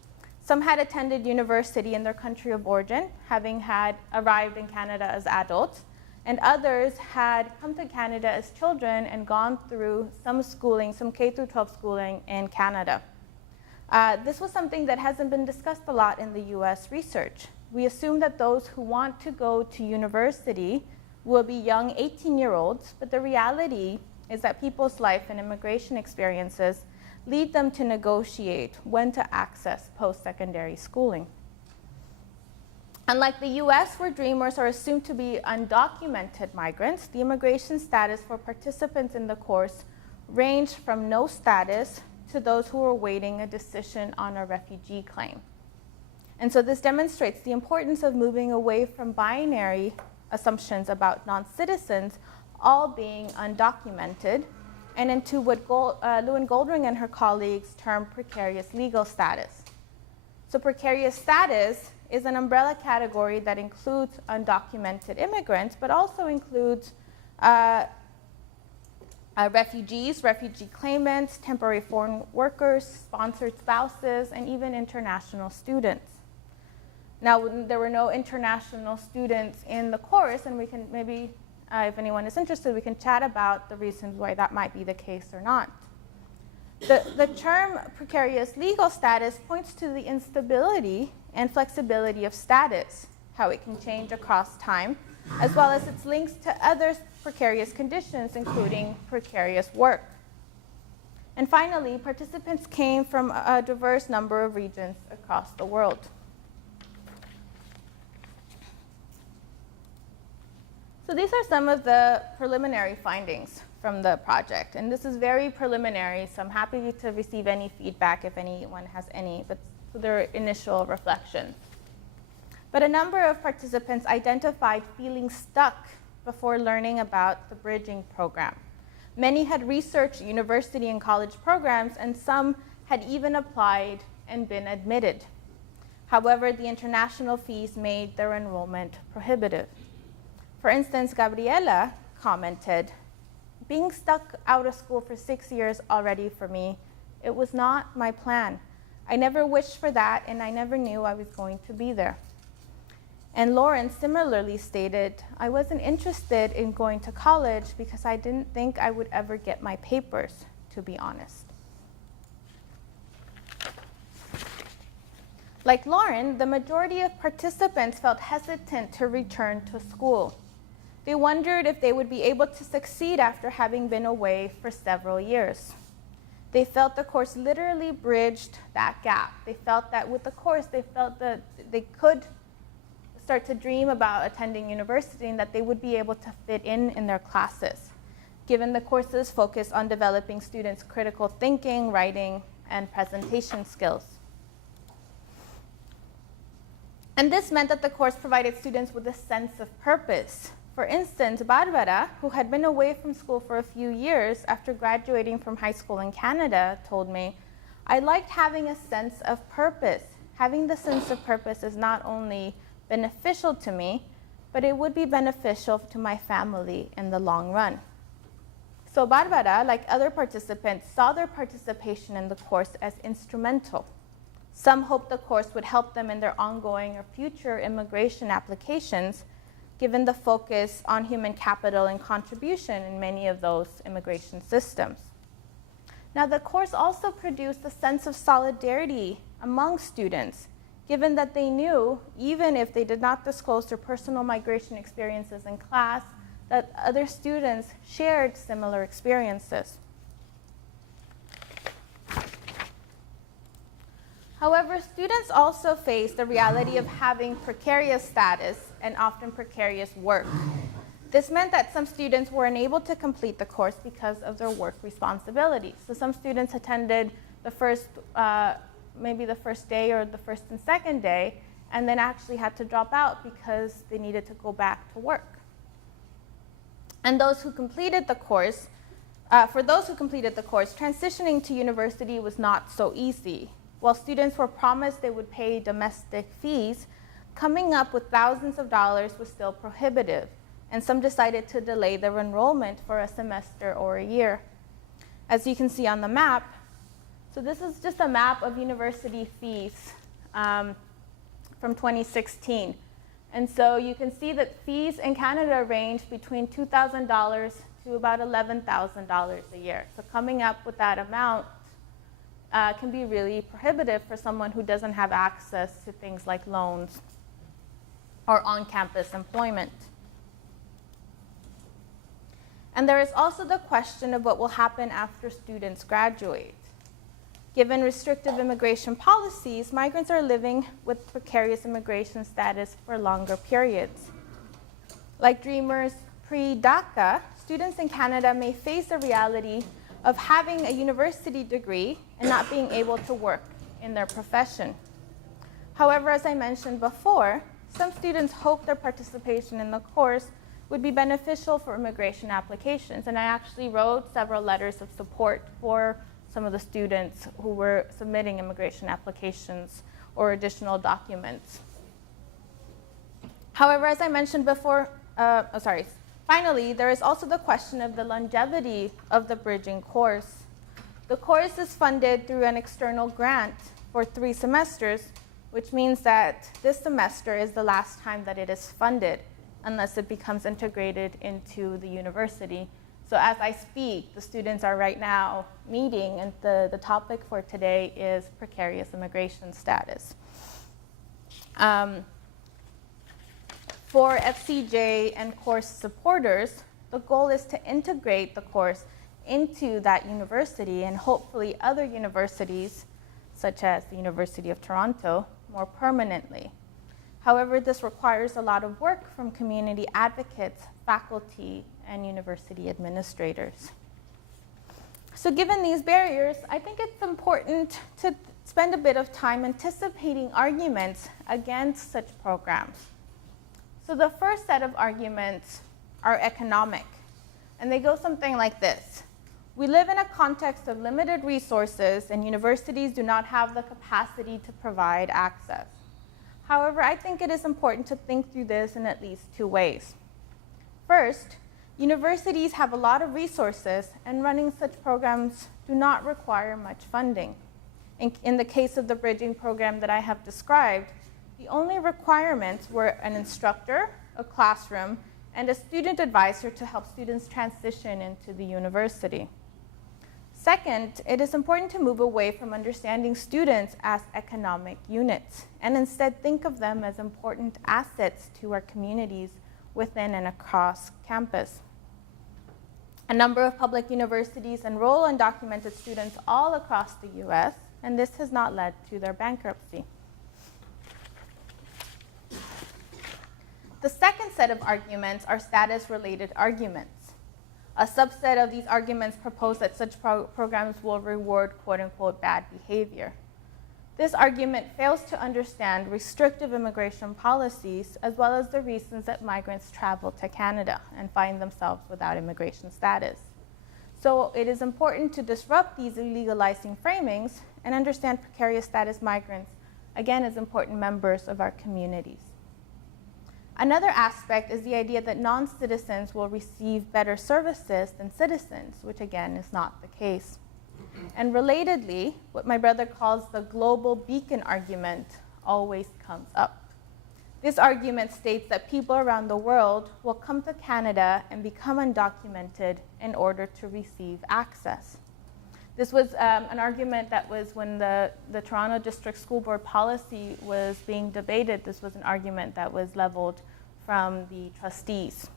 Some had attended university in their country of origin, having had arrived in Canada as adults, and others had come to Canada as children and gone through some schooling, some K-12 schooling in Canada. This was something that hasn't been discussed a lot in the US research. We assume that those who want to go to university will be young 18-year-olds, but the reality is that people's life and immigration experiences lead them to negotiate when to access post-secondary schooling. Unlike the US, where dreamers are assumed to be undocumented migrants, the immigration status for participants in the course ranged from no status to those who are awaiting a decision on a refugee claim. And so this demonstrates the importance of moving away from binary assumptions about non-citizens all being undocumented and into what Lewin Goldring and her colleagues term precarious legal status. So precarious status is an umbrella category that includes undocumented immigrants, but also includes refugees, refugee claimants, temporary foreign workers, sponsored spouses, and even international students. Now, there were no international students in the course, and we can maybe, if anyone is interested, we can chat about the reasons why that might be the case or not. The term precarious legal status points to the instability and flexibility of status, how it can change across time, as well as its links to other precarious conditions, including precarious work. And finally, participants came from a diverse number of regions across the world. So these are some of the preliminary findings from the project. And this is very preliminary, so I'm happy to receive any feedback if anyone has any, but so their initial reflections. But a number of participants identified feeling stuck before learning about the bridging program. Many had researched university and college programs, and some had even applied and been admitted. However, the international fees made their enrollment prohibitive. For instance, Gabriela commented, "Being stuck out of school for 6 years already for me, it was not my plan. I never wished for that, and I never knew I was going to be there." And Lauren similarly stated, "I wasn't interested in going to college because I didn't think I would ever get my papers, to be honest." Like Lauren, the majority of participants felt hesitant to return to school. They wondered if they would be able to succeed after having been away for several years. They felt the course literally bridged that gap. They felt that with the course, they felt that they could start to dream about attending university and that they would be able to fit in their classes, given the course's focus on developing students' critical thinking, writing, and presentation skills. And this meant that the course provided students with a sense of purpose. For instance, Barbara, who had been away from school for a few years after graduating from high school in Canada, told me, "I liked having a sense of purpose. Having the sense of purpose is not only beneficial to me, but it would be beneficial to my family in the long run." So Barbara, like other participants, saw their participation in the course as instrumental. Some hoped the course would help them in their ongoing or future immigration applications, given the focus on human capital and contribution in many of those immigration systems. Now, the course also produced a sense of solidarity among students, given that they knew, even if they did not disclose their personal migration experiences in class, that other students shared similar experiences. However, students also face the reality of having precarious status and often precarious work. This meant that some students were unable to complete the course because of their work responsibilities. So some students attended the first, maybe the first day or the first and second day, and then actually had to drop out because they needed to go back to work. And those who completed the course, for those who completed the course, transitioning to university was not so easy. While students were promised they would pay domestic fees, coming up with thousands of dollars was still prohibitive, and some decided to delay their enrollment for a semester or a year. As you can see on the map, so this is just a map of university fees from 2016. And so you can see that fees in Canada range between $2,000 to about $11,000 a year. So coming up with that amount can be really prohibitive for someone who doesn't have access to things like loans or on-campus employment. And there is also the question of what will happen after students graduate. Given restrictive immigration policies, migrants are living with precarious immigration status for longer periods. Like dreamers pre-DACA, students in Canada may face the reality of having a university degree and not being able to work in their profession. However, as I mentioned before, some students hope their participation in the course would be beneficial for immigration applications, and I actually wrote several letters of support for some of the students who were submitting immigration applications or additional documents. However, as I mentioned before, finally, there is also the question of the longevity of the bridging course. The course is funded through an external grant for 3 semesters, which means that this semester is the last time that it is funded, unless it becomes integrated into the university. So as I speak, the students are right now meeting, and the topic for today is precarious immigration status. For FCJ and course supporters, the goal is to integrate the course into that university and hopefully other universities, such as the University of Toronto, more permanently. However, this requires a lot of work from community advocates, faculty, and university administrators. So given these barriers, I think it's important to spend a bit of time anticipating arguments against such programs. So the first set of arguments are economic, and they go something like this. We live in a context of limited resources, and universities do not have the capacity to provide access. However, I think it is important to think through this in at least two ways. First, universities have a lot of resources, and running such programs do not require much funding. In the case of the bridging program that I have described, the only requirements were an instructor, a classroom, and a student advisor to help students transition into the university. Second, it is important to move away from understanding students as economic units and instead think of them as important assets to our communities within and across campus. A number of public universities enroll undocumented students all across the US, and this has not led to their bankruptcy. The second set of arguments are status-related arguments. A subset of these arguments propose that such programs will reward quote-unquote bad behavior. This argument fails to understand restrictive immigration policies as well as the reasons that migrants travel to Canada and find themselves without immigration status. So it is important to disrupt these illegalizing framings and understand precarious status migrants, again, as important members of our communities. Another aspect is the idea that non-citizens will receive better services than citizens, which again is not the case. And relatedly, what my brother calls the global beacon argument always comes up. This argument states that people around the world will come to Canada and become undocumented in order to receive access. This was an argument that was when the Toronto District School Board policy was being debated. This was an argument that was leveled from the trustees.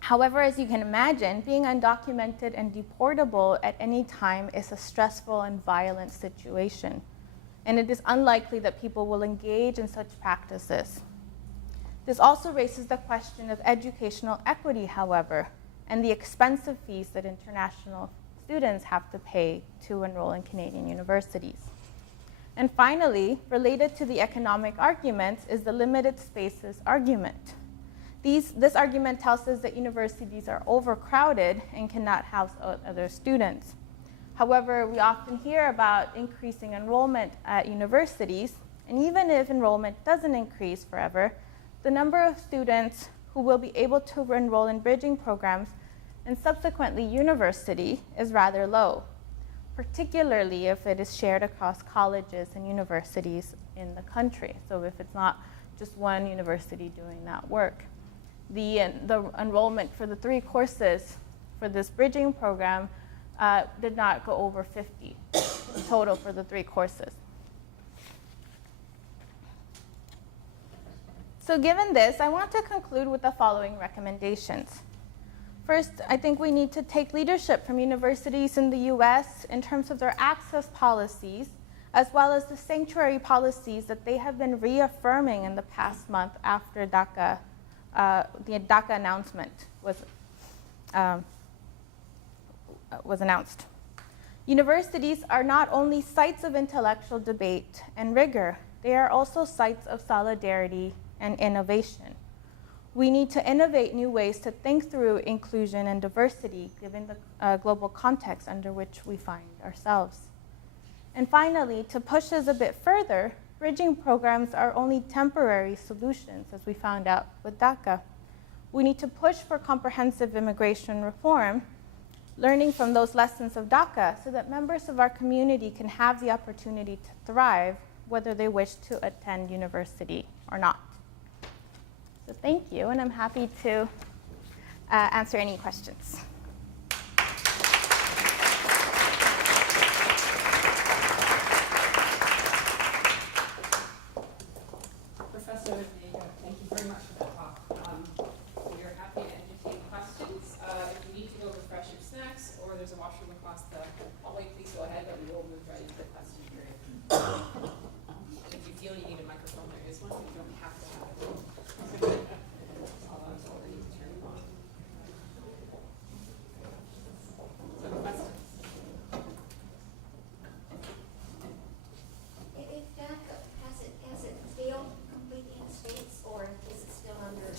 However, as you can imagine, being undocumented and deportable at any time is a stressful and violent situation, and it is unlikely that people will engage in such practices. This also raises the question of educational equity, however, and the expensive fees that international students have to pay to enroll in Canadian universities. And finally, related to the economic arguments is the limited spaces argument. This argument tells us that universities are overcrowded and cannot house other students. However, we often hear about increasing enrollment at universities, and even if enrollment doesn't increase forever, the number of students who will be able to enroll in bridging programs and subsequently university is rather low, particularly if it is shared across colleges and universities in the country. So if it's not just one university doing that work. The enrollment for the 3 courses for this bridging program did not go over 50 in total for the 3 courses. So given this, I want to conclude with the following recommendations. First, I think we need to take leadership from universities in the US in terms of their access policies, as well as the sanctuary policies that they have been reaffirming in the past month after DACA, the DACA announcement was announced. Universities are not only sites of intellectual debate and rigor, they are also sites of solidarity and innovation. We need to innovate new ways to think through inclusion and diversity, given the global context under which we find ourselves. And finally, to push us a bit further, bridging programs are only temporary solutions, as we found out with DACA. We need to push for comprehensive immigration reform, learning from those lessons of DACA so that members of our community can have the opportunity to thrive, whether they wish to attend university or not. So thank you, and I'm happy to answer any questions. Professor Villegas, thank you very from across the hallway, please go ahead, but we will move right into the question period. And if you feel you need a microphone, there is one, but you don't have to have it. Although I'm told I need to turn it on. So questions? If DACA, has it failed completely in states, or is it still under?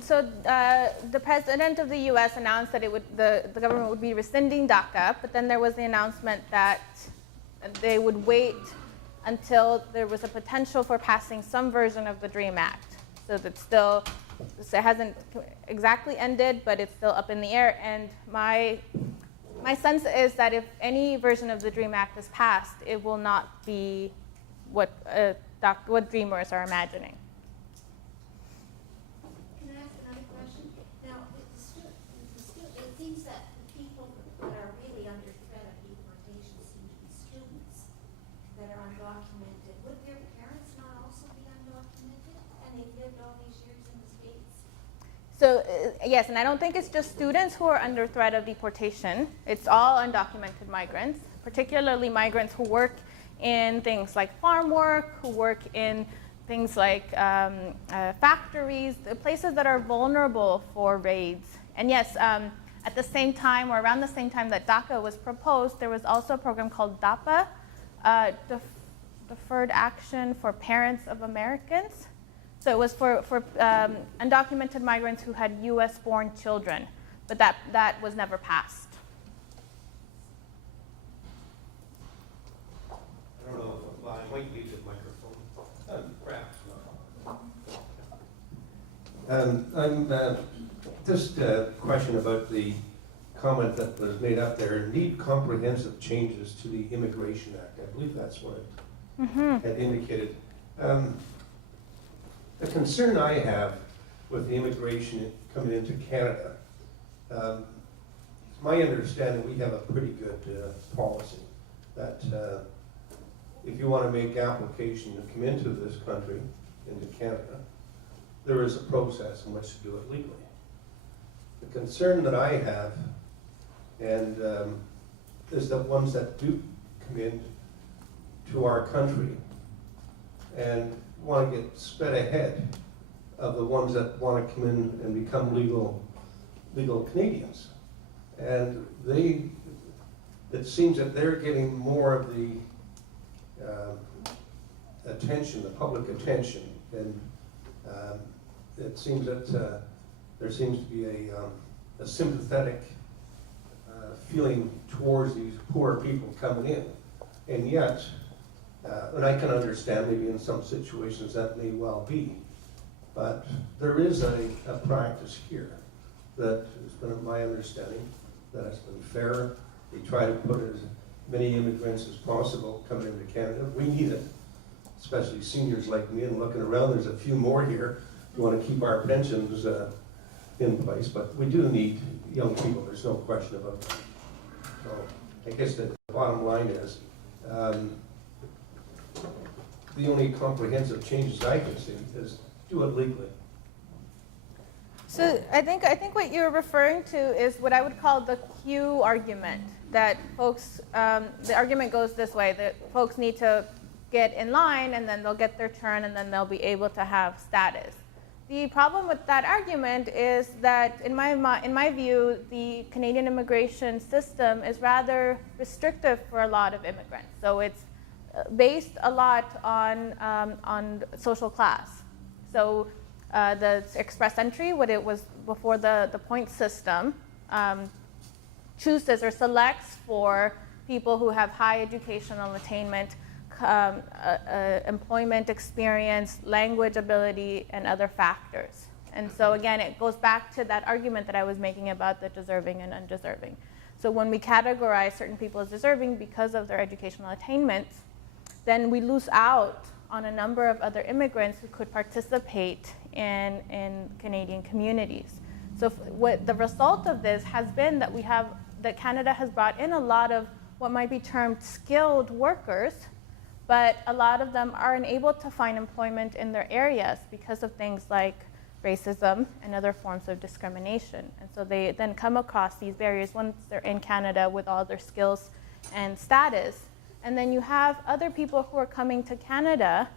So the president of the U.S. announced that the government would be rescinding DACA, but then there was the announcement that they would wait until there was a potential for passing some version of the DREAM Act. So it hasn't exactly ended, but it's still up in the air. And my sense is that if any version of the DREAM Act is passed, it will not be what dreamers are imagining. Can I ask another question? Now, it seems that the people that are really under threat of deportation seem to be students that are undocumented. Would their parents not also be undocumented, and they've lived all these years in the States? So yes, and I don't think it's just students who are under threat of deportation. It's all undocumented migrants, particularly migrants who work in things like farm work, who work in things like factories, the places that are vulnerable for raids. And yes, at the same time, or around the same time that DACA was proposed, there was also a program called DAPA, Deferred Action for Parents of Americans. So it was for undocumented migrants who had US-born children, but that was never passed. I don't know, well, I might need the microphone, perhaps not. Just a question about the comment that was made up there, need comprehensive changes to the Immigration Act. I believe that's what it had indicated. The concern I have with the immigration coming into Canada, it's my understanding we have a pretty good policy that if you want to make application to come into this country, into Canada, there is a process in which to do it legally. The concern that I have and is that ones that do come in to our country and want to get sped ahead of the ones that want to come in and become legal Canadians. And it seems that they're getting more of the attention, the public attention, and it seems that there seems to be a sympathetic feeling towards these poor people coming in. And yet, and I can understand maybe in some situations that may well be, but there is a practice here that has been my understanding that has been fair. They try to put as many immigrants as possible coming into Canada. We need it, especially seniors like me, and looking around, there's a few more here. We want to keep our pensions in place, but we do need young people, there's no question about that. So I guess the bottom line is, the only comprehensive changes I can see is do it legally. So I think what you're referring to is what I would call the queue argument, that folks, the argument goes this way, that folks need to get in line and then they'll get their turn and then they'll be able to have status. The problem with that argument is that, in my view, the Canadian immigration system is rather restrictive for a lot of immigrants. So it's based a lot on social class. So the express entry, what it was before the point system, chooses or selects for people who have high educational attainment, employment experience, language ability, and other factors. And so again, it goes back to that argument that I was making about the deserving and undeserving. So when we categorize certain people as deserving because of their educational attainment, then we lose out on a number of other immigrants who could participate in Canadian communities. So what the result of this has been that Canada has brought in a lot of what might be termed skilled workers, but a lot of them are unable to find employment in their areas because of things like racism and other forms of discrimination. And so they then come across these barriers once they're in Canada with all their skills and status. And then you have other people who are coming to Canada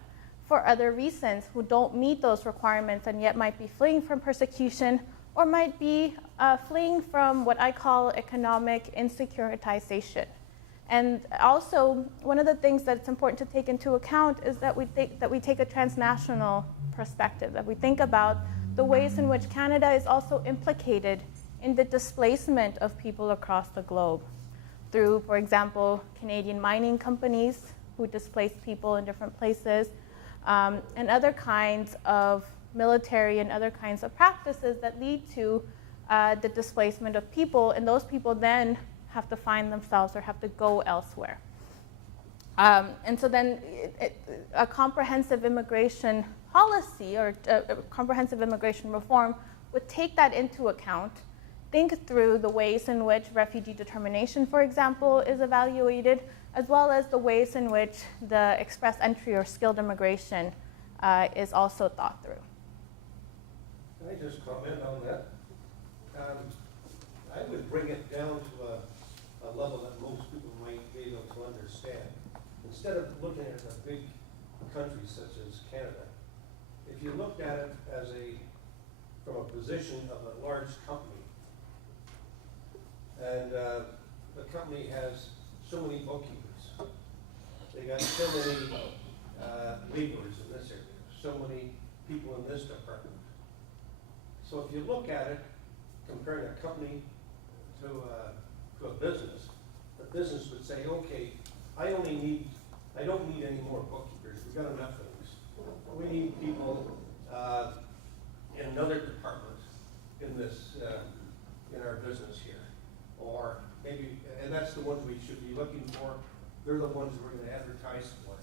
for other reasons who don't meet those requirements and yet might be fleeing from persecution or might be fleeing from what I call economic insecuritization. And also, one of the things that's important to take into account is that we take a transnational perspective, that we think about the ways in which Canada is also implicated in the displacement of people across the globe through, for example, Canadian mining companies who displace people in different places, and other kinds of military and other kinds of practices that lead to the displacement of people, and those people then have to find themselves or have to go elsewhere. And so then a comprehensive immigration policy or a comprehensive immigration reform would take that into account, think through the ways in which refugee determination, for example, is evaluated, as well as the ways in which the express entry or skilled immigration is also thought through. Can I just comment on that? I would bring it down to a level that most people might be able to understand. Instead of looking at a big country such as Canada, if you looked at it as from a position of a large company, and the company has so many bookkeepers, they got so many laborers in this area, so many people in this department. So if you look at it, comparing a company to a business, the business would say, okay, I don't need any more bookkeepers. We've got enough things. We need people in another department in this in our business here, or maybe, and that's the ones we should be looking for. They're the ones we're going to advertise for.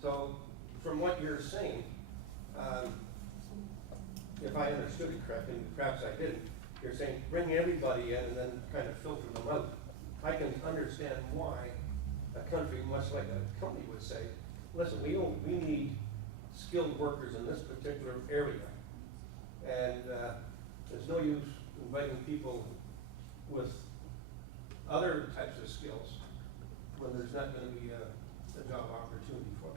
So, from what you're saying, if I understood it correctly, perhaps I didn't. You're saying bring everybody in and then kind of filter them out. I can understand why a country, much like a company, would say, listen, we need skilled workers in this particular area. And there's no use inviting people with other types of skills when there's not going to be a job opportunity for them.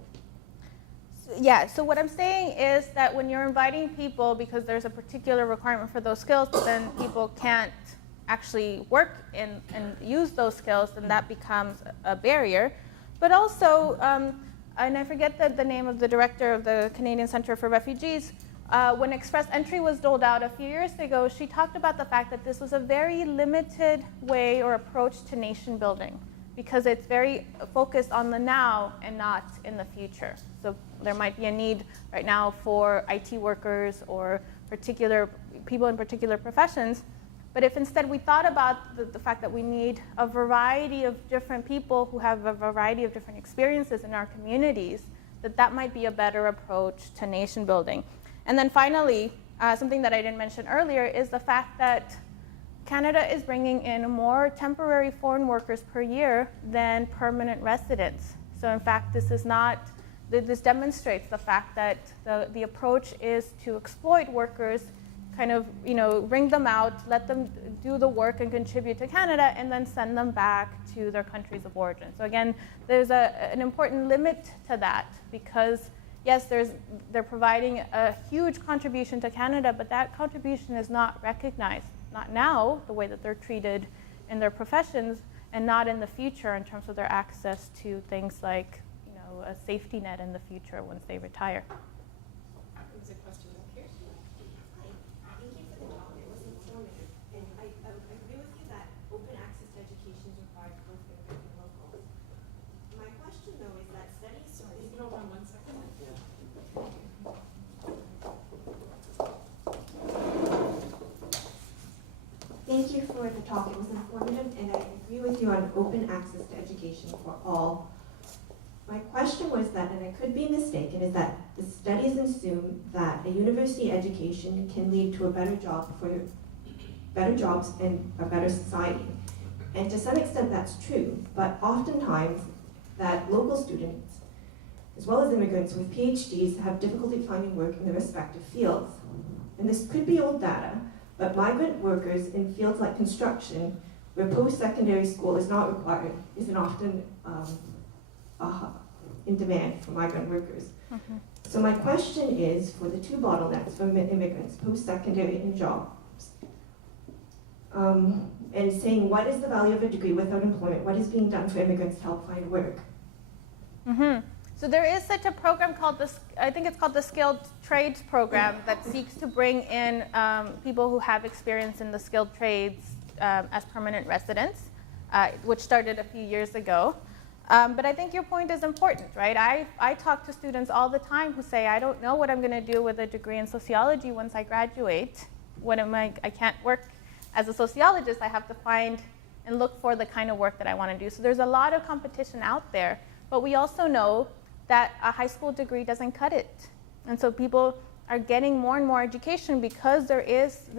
Yeah, so what I'm saying is that when you're inviting people because there's a particular requirement for those skills, but then people can't actually work and use those skills, then that becomes a barrier. But also, and I forget the name of the director of the Canadian Centre for Refugees, when Express Entry was doled out a few years ago, she talked about the fact that this was a very limited way or approach to nation building, because it's very focused on the now and not in the future. So there might be a need right now for IT workers or particular people in particular professions. But if instead we thought about the fact that we need a variety of different people who have a variety of different experiences in our communities, that might be a better approach to nation building. And then finally, something that I didn't mention earlier is the fact that Canada is bringing in more temporary foreign workers per year than permanent residents. So in fact, this demonstrates the fact that the approach is to exploit workers, kind of, wring them out, let them do the work and contribute to Canada, and then send them back to their countries of origin. So again, there's an important limit to that, because yes, they're providing a huge contribution to Canada, but that contribution is not recognized. Not now, the way that they're treated in their professions, and not in the future in terms of their access to things like, a safety net in the future once they retire. There was a question up here. Hi, thank you for the talk. It was informative. And I agree with you that open access to education is required for both immigrant and local. My question, though, is that studies... Sorry, you can hold on 1 second. Thank you for the talk. It was informative, and I agree with you on open access to education for all. My question was that, and I could be mistaken, is that the studies assume that a university education can lead to better jobs and a better society. And to some extent that's true, but oftentimes that local students as well as immigrants with PhDs, have difficulty finding work in their respective fields. And this could be old data, but migrant workers in fields like construction, where post-secondary school is not required, is often in demand for migrant workers. Mhm. So my question is, for the two bottlenecks for immigrants, post-secondary and jobs, and saying what is the value of a degree without employment? What is being done for immigrants to help find work? Mm-hmm. So there is such a program called I think it's called the Skilled Trades Program that seeks to bring in people who have experience in the skilled trades as permanent residents, which started a few years ago. But I think your point is important, right? I talk to students all the time who say, I don't know what I'm going to do with a degree in sociology once I graduate. I can't work as a sociologist. I have to find and look for the kind of work that I want to do. So there's a lot of competition out there. But we also know that a high school degree doesn't cut it. And so people are getting more and more education because there is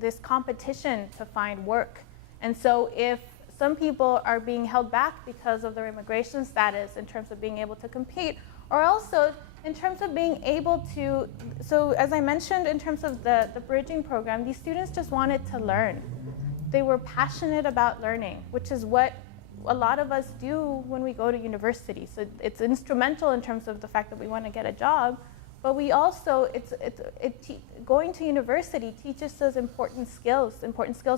this competition to find work. And so if some people are being held back because of their immigration status in terms of being able to compete, or also in terms of being able to, so as I mentioned in terms of the bridging program, these students just wanted to learn. They were passionate about learning, which is what a lot of us do when we go to university. So it's instrumental in terms of the fact that we want to get a job, but we also, going to university teaches us important skills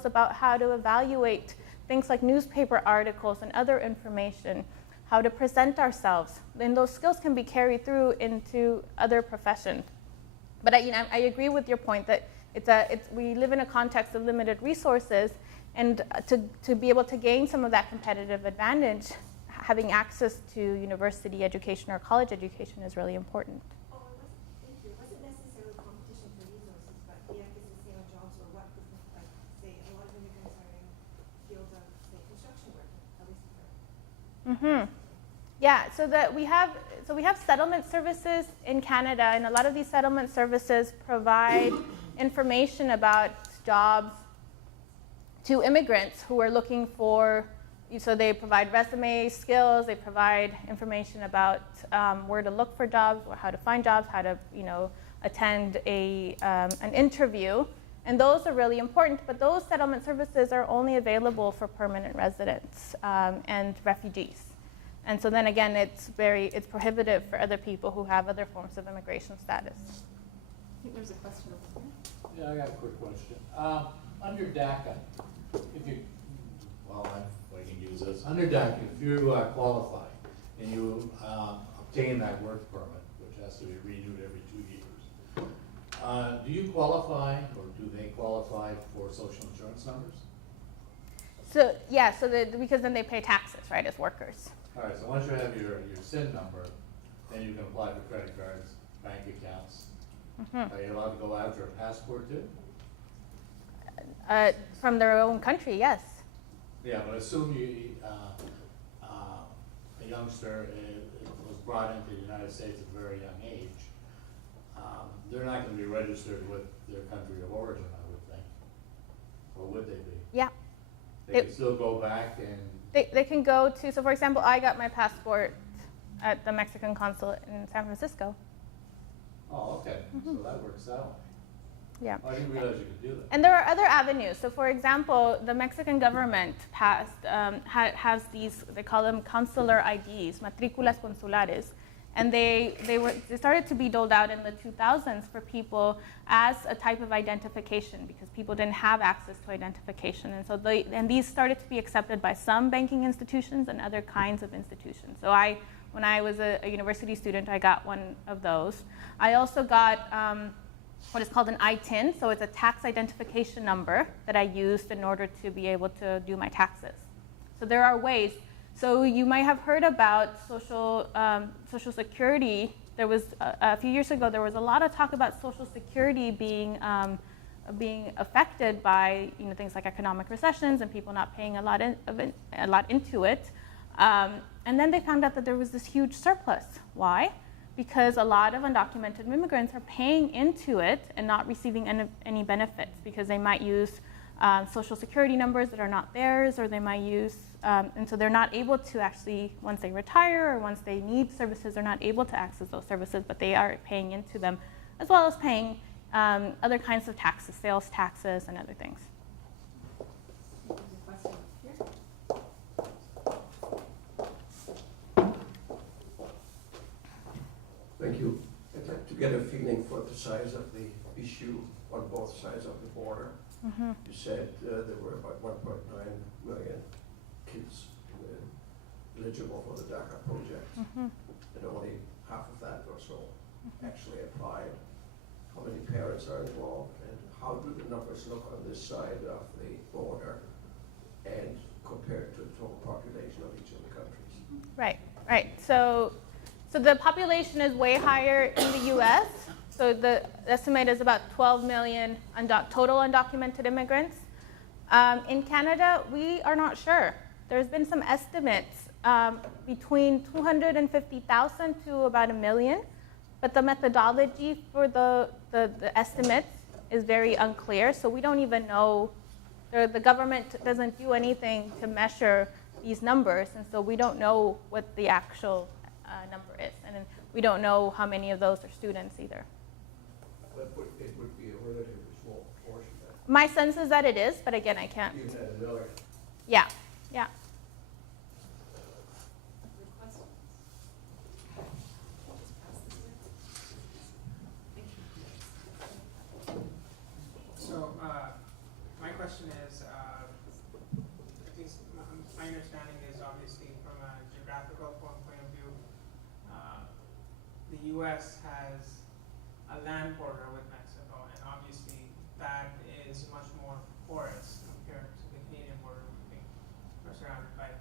about how to evaluate things like newspaper articles and other information, how to present ourselves. And those skills can be carried through into other professions. But I agree with your point that we live in a context of limited resources, and to be able to gain some of that competitive advantage, having access to university education or college education is really important. Oh, it wasn't necessarily competition for resources, but the emphasis on jobs or what, like, say, a lot of immigrants are in fields of, say, construction work, at least for. Yeah, so we have settlement services in Canada, and a lot of these settlement services provide information about jobs to immigrants who are looking for, so they provide resume skills, they provide information about where to look for jobs, or how to find jobs, how to attend an interview. And those are really important, but those settlement services are only available for permanent residents and refugees. And so then again, it's prohibitive for other people who have other forms of immigration status. I think there's a question over here. Yeah, I got a quick question. Under DACA, I can use this. Under DACA, if you qualify and you obtain that work permit, which has to be renewed every 2 years, do you qualify, or do they qualify for social insurance numbers? So yeah, because then they pay taxes, right, as workers. All right, so once you have your SIN number, then you can apply for credit cards, bank accounts. Are you allowed to go after a passport too? From their own country, yes. Yeah, but assume a youngster was brought into the United States at a very young age. They're not going to be registered with their country of origin, I would think. Or would they be? Yeah. They can still go back and... They can go to, so for example, I got my passport at the Mexican consulate in San Francisco. Oh, okay. So that works out. Yeah. I didn't realize you could do that. And there are other avenues. So for example, the Mexican government passed, has these, they call them consular IDs, matrículas consulares. And they started to be doled out in the 2000s for people as a type of identification because people didn't have access to identification. And so these started to be accepted by some banking institutions and other kinds of institutions. So when I was a university student, I got one of those. I also got what is called an ITIN, so it's a tax identification number that I used in order to be able to do my taxes. So there are ways. So you might have heard about Social Security. There was a few years ago. There was a lot of talk about Social Security being affected by things like economic recessions and people not paying a lot into it. And then they found out that there was this huge surplus. Why? Because a lot of undocumented immigrants are paying into it and not receiving any benefits because they might use social security numbers that are not theirs, or they might use, and so they're not able to actually, once they retire or once they need services, they're not able to access those services, but they are paying into them, as well as paying other kinds of taxes, sales taxes and other things. There's a question up here. Thank you. I'd like to get a feeling for the size of the issue on both sides of the border. Mm-hmm. You said there were about 1.9 million kids eligible for the DACA project, Mm-hmm. and only half of that or so actually applied. How many parents are involved, and how do the numbers look on this side of the border and compared to the total population of each of the countries? Right, right. So the population is way higher in the U.S. So the estimate is about 12 million total undocumented immigrants. In Canada, we are not sure. There's been some estimates between 250,000 to about 1 million, but the methodology for the estimates is very unclear. So we don't even know. The government doesn't do anything to measure these numbers, and so we don't know what the actual number is, and we don't know how many of those are students either. But it would be a relatively small portion then. My sense is that it is, but again, I can't. Even at 1 million. Yeah, yeah. Other questions? I'll just pass this in. Thank you. So, my question is, at least my understanding is obviously from a geographical point of view, the U.S. has a land border with Mexico, and obviously that is much more porous compared to the Canadian border. We're surrounded by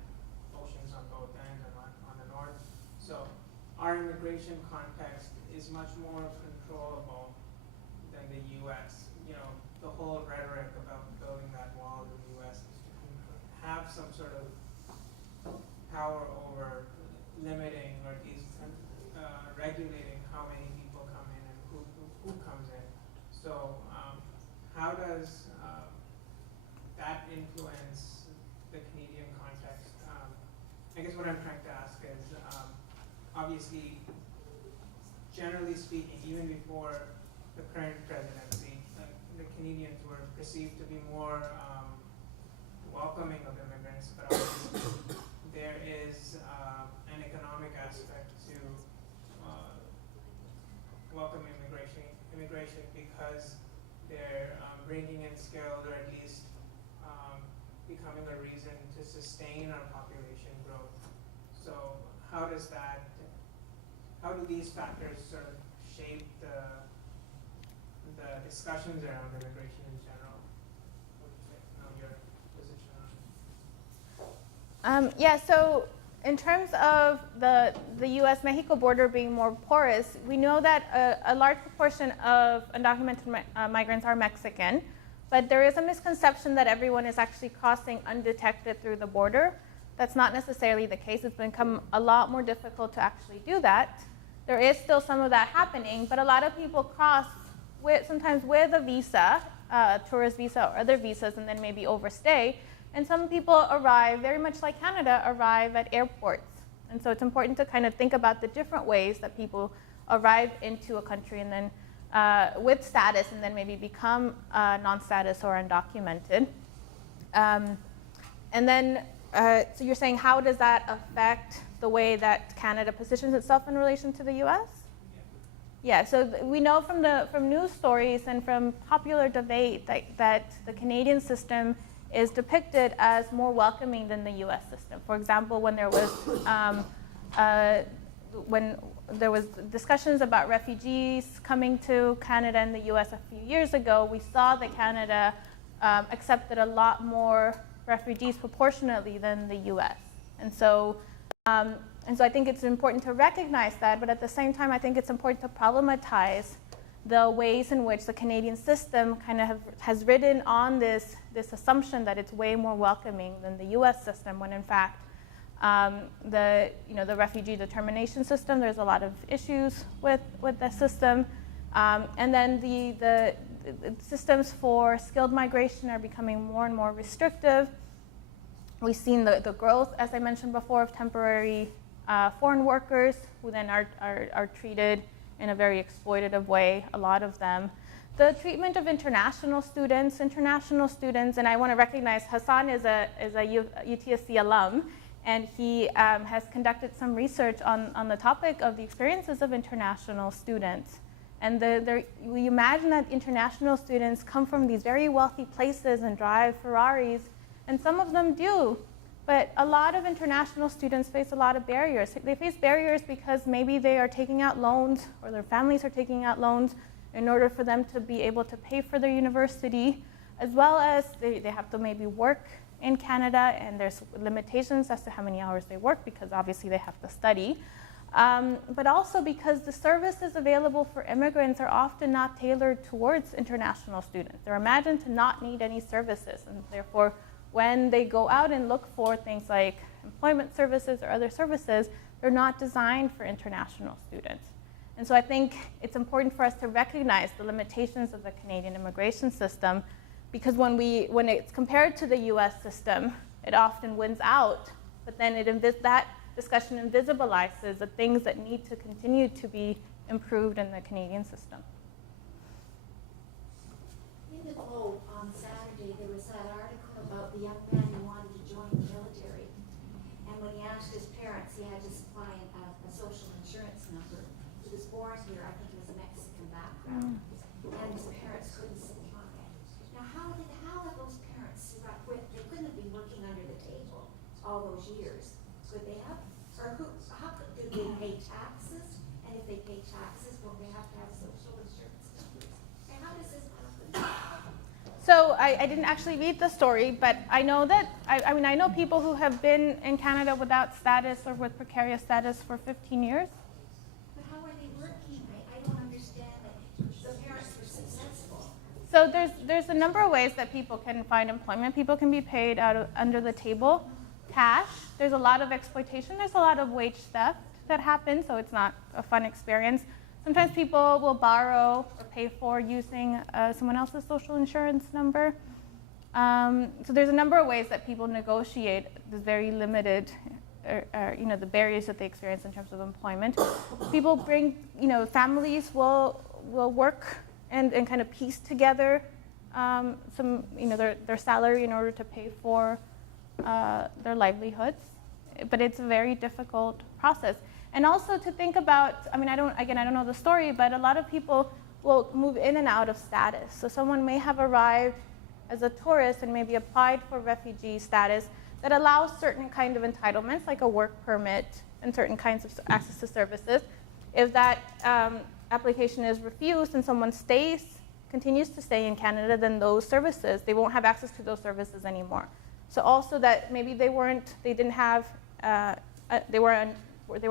oceans on both ends and on the north. So our immigration context is much more controllable than the U.S. You know, the whole rhetoric about building that wall in the U.S. is to have some sort of power over limiting or at least regulating how many people come in and who comes in. So how does that influence the Canadian context? I guess what I'm trying to ask is, obviously, generally speaking, even before the current presidency, the Canadians were perceived to be more welcoming of immigrants, but obviously there is an economic aspect to welcome immigration because they're bringing in skilled, or at least becoming a reason to sustain our population growth. So how do these factors sort of shape the discussions around immigration in general? What do you think? Your position on it? Yeah, so in terms of the U.S.-Mexico border being more porous, we know that a large proportion of undocumented migrants are Mexican, but there is a misconception that everyone is actually crossing undetected through the border. That's not necessarily the case. It's become a lot more difficult to actually do that. There is still some of that happening, but a lot of people cross sometimes with a visa, tourist visa or other visas, and then maybe overstay. And some people arrive, very much like Canada, arrive at airports. And so it's important to kind of think about the different ways that people arrive into a country and then with status and then maybe become non-status or undocumented. And then, so you're saying how does that affect the way that Canada positions itself in relation to the US? Yeah, so we know from news stories and from popular debate that the Canadian system is depicted as more welcoming than the U.S. system. For example, when there was discussions about refugees coming to Canada and the U.S. a few years ago, we saw that Canada accepted a lot more refugees proportionately than the U.S. And so I think it's important to recognize that, but at the same time, I think it's important to problematize the ways in which the Canadian system kind of has ridden on this assumption that it's way more welcoming than the U.S. system, when in fact the refugee determination system, there's a lot of issues with the system, and then systems for skilled migration are becoming more and more restrictive. We've seen the growth, as I mentioned before, of temporary foreign workers who then are treated in a very exploitative way, a lot of them. The treatment of international students, and I want to recognize Hassan is a UTSC alum, and he has conducted some research on the topic of the experiences of international students. And we imagine that international students come from these very wealthy places and drive Ferraris, and some of them do. But a lot of international students face a lot of barriers. They face barriers because maybe they are taking out loans, or their families are taking out loans in order for them to be able to pay for their university, as well as they have to maybe work in Canada, and there's limitations as to how many hours they work because obviously they have to study. But also because the services available for immigrants are often not tailored towards international students. They're imagined to not need any services, and therefore when they go out and look for things like employment services or other services, they're not designed for international students. And so I think it's important for us to recognize the limitations of the Canadian immigration system, because when it's compared to the US system, it often wins out, but then that discussion invisibilizes the things that need to continue to be improved in the Canadian system. In the Globe on Saturday, there was that article about the young man who wanted to join the military. And when he asked his parents, he had to supply a social insurance number. He was born here, I think it was a Mexican background, and his parents couldn't supply it. Now, how have those parents survived? They couldn't have been working under the table all those years. Could they have? Or did they pay taxes? And if they pay taxes, will they have to have social insurance numbers? And how does this happen? So I didn't actually read the story, but I know that, I know people who have been in Canada without status or with precarious status for 15 years. But how are they working? I don't understand that the parents were successful. So there's a number of ways that people can find employment. People can be paid under the table, cash. There's a lot of exploitation. There's a lot of wage theft that happens, so it's not a fun experience. Sometimes people will borrow or pay for using someone else's social insurance number. So there's a number of ways that people negotiate the very limited, the barriers that they experience in terms of employment. People bring, families will work and kind of piece together their salary in order to pay for their livelihoods. But it's a very difficult process. And also to think about, I don't know the story, but a lot of people will move in and out of status. So someone may have arrived as a tourist and maybe applied for refugee status that allows certain kind of entitlements, like a work permit and certain kinds of access to services. If that application is refused and someone continues to stay in Canada, then those services, they won't have access to those services anymore. So also that maybe they were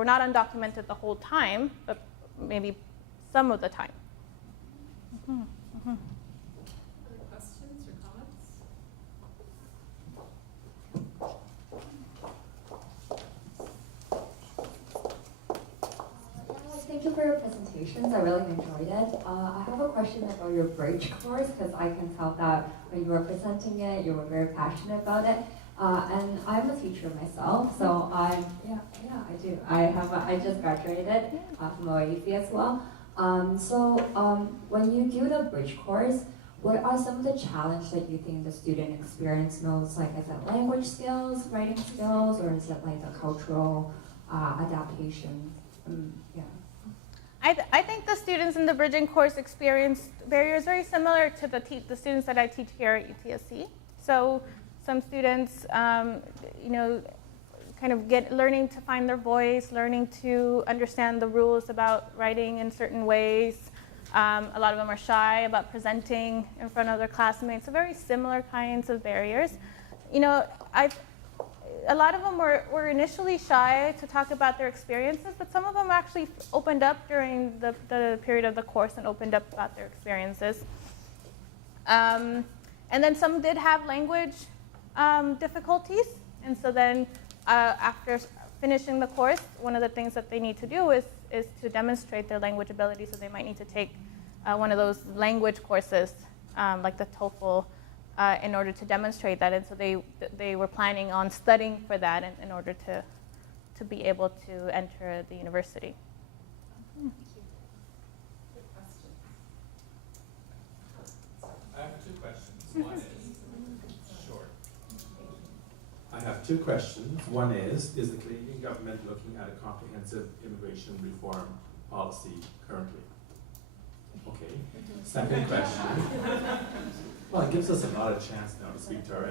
not undocumented the whole time, but maybe some of the time. Other questions or comments? Thank you for your presentations. I really enjoyed it. I have a question about your bridge course, because I can tell that when you were presenting it, you were very passionate about it. And I'm a teacher myself, so I do. I just graduated from OAC as well. When you do the bridge course, what are some of the challenges that you think the student experience most? Like, is it language skills, writing skills, or is it like the cultural adaptation? I think the students in the bridging course experience barriers very similar to the students that I teach here at UTSC. So some students, kind of learning to find their voice, learning to understand the rules about writing in certain ways. A lot of them are shy about presenting in front of their classmates. So very similar kinds of barriers. A lot of them were initially shy to talk about their experiences, but some of them actually opened up during the period of the course and opened up about their experiences. And then some did have language difficulties, and so then after finishing the course, one of the things that they need to do is to demonstrate their language ability, so they might need to take one of those language courses, like the TOEFL, in order to demonstrate that. And so they were planning on studying for that in order to be able to enter the university. Good question. I have two questions. One is short. I have two questions. One is the Canadian government looking at a comprehensive immigration reform policy currently? Okay. Second question. Well, it gives us a lot of chance now to speak to our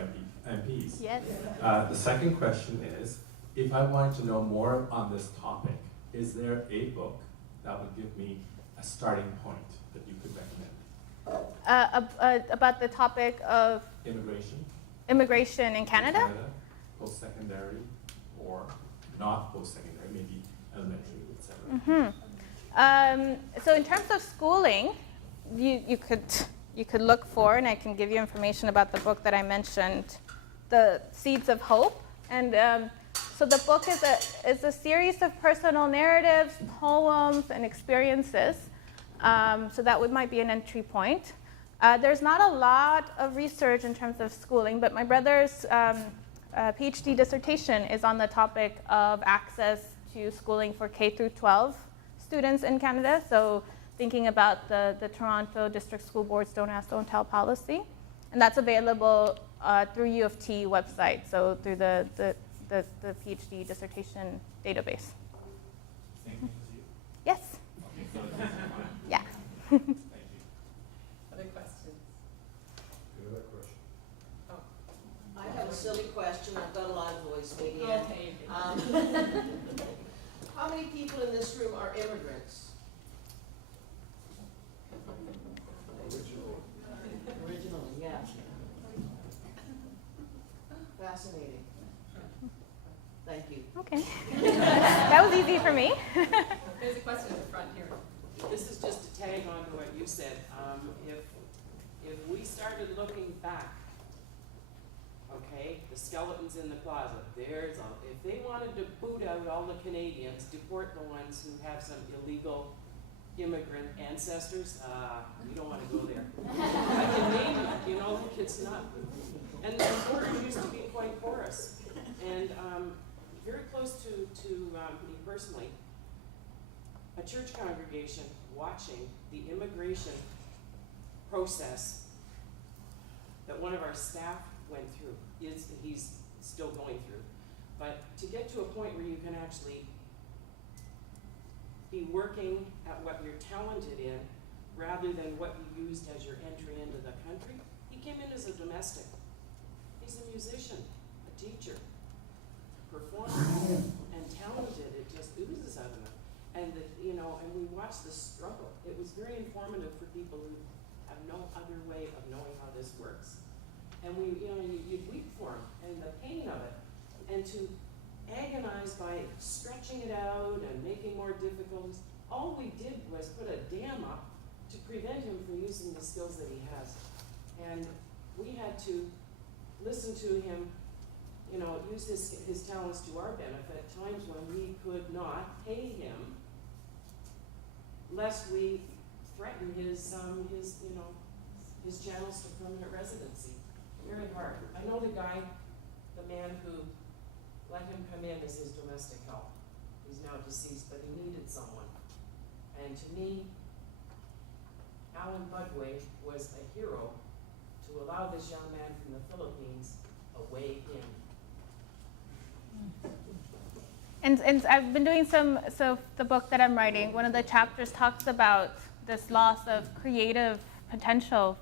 MPs. Yes. The second question is, if I wanted to know more on this topic, is there a book that would give me a starting point that you could recommend? About the topic of immigration in Canada? Post-secondary, or not post-secondary, maybe elementary, etc. So in terms of schooling, you could look for, and I can give you information about the book that I mentioned, The Seeds of Hope. And so the book is a series of personal narratives, poems, and experiences. So that might be an entry point. There's not a lot of research in terms of schooling, but my brother's PhD dissertation is on the topic of access to schooling for K through 12 students in Canada. So thinking about the Toronto District School Board's Don't Ask, Don't Tell policy. And that's available through U of T website, so through the PhD dissertation database. Same thing as you? Yes. Okay, so it's just fine. Yeah. Thank you. Other questions? Good question. I have a silly question. I've got a lot of voice maybe. Okay. How many people in this room are immigrants? Originally, yeah. Fascinating. Thank you. Okay. That was easy for me. There's a question in the front here. This is just to tag on to what you said. If we started looking back, okay, the skeletons in the closet, if they wanted to boot out all the Canadians, deport the ones who have some illegal immigrant ancestors, we don't want to go there. I can name them, it's not. And the borders used to be quite porous. And very close to me personally, a church congregation watching the immigration process that one of our staff went through, he's still going through. But to get to a point where you can actually be working at what you're talented in rather than what you used as your entry into the country, he came in as a domestic. He's a musician, a teacher, performer, and talented. It just oozes out of him. And and we watched the struggle. It was very informative for people who have no other way of knowing how this works. And you'd weep for him and the pain of it. And to agonize by stretching it out and making more difficult, all we did was put a dam up to prevent him from using the skills that he has. And we had to listen to him, use his talents to our benefit, times when we could not pay him, lest we threaten his channels to permanent residency. Very hard. I know the man who let him come in as his domestic help. He's now deceased, but he needed someone. And to me, Alan Budway was a hero to allow this young man from the Philippines a way in. And I've been doing so the book that I'm writing, one of the chapters talks about this loss of creative potential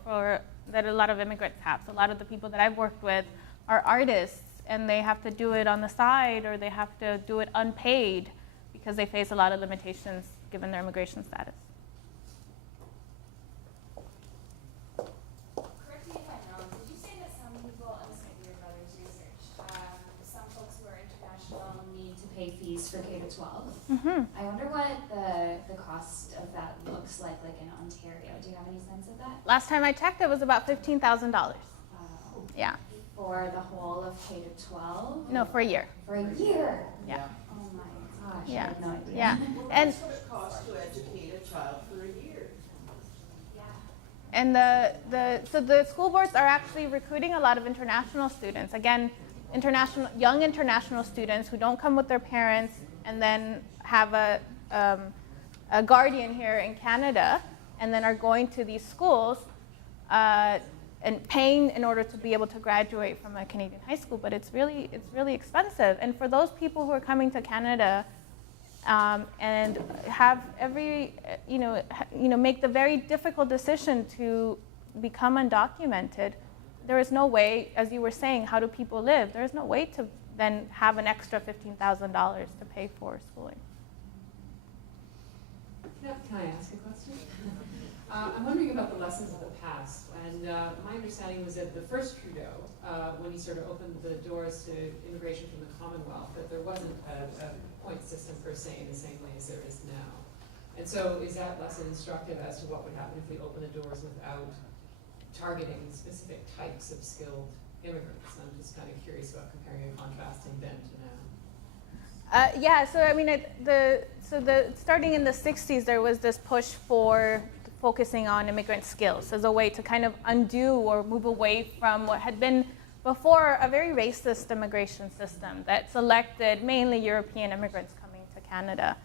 that a lot of immigrants have. So a lot of the people that I've worked with are artists, and they have to do it on the side, or they have to do it unpaid because they face a lot of limitations given their immigration status. Correct me if I'm wrong, did you say that some people, and this might be your brother's research, some folks who are international need to pay fees for K to 12? Mm-hmm. I wonder what the cost of that looks like in Ontario. Do you have any sense of that? Last time I checked, it was about $15,000. Yeah. For the whole of K to 12? No, for a year. For a year? Yeah. Oh my gosh, I Yeah. had no idea. Yeah. Well, And that's what it costs to educate a child for a year. And so the school boards are actually recruiting a lot of international students. Again, young international students who don't come with their parents and then have a guardian here in Canada, and then are going to these schools and paying in order to be able to graduate from a Canadian high school. But it's really expensive. And for those people who are coming to Canada and have make the very difficult decision to become undocumented, there is no way, as you were saying, how do people live? There is no way to then have an extra $15,000 to pay for schooling. Can I ask a question? I'm wondering about the lessons of the past. And my understanding was that the first Trudeau, when he sort of opened the doors to immigration from the Commonwealth, that there wasn't a point system per se in the same way as there is now. And so is that lesson instructive as to what would happen if we open the doors without targeting specific types of skilled immigrants? I'm just kind of curious about comparing and contrasting then to now. Yeah, so I mean, starting in the 60s, there was this push for focusing on immigrant skills as a way to kind of undo or move away from what had been before a very racist immigration system that selected mainly European immigrants coming to Canada.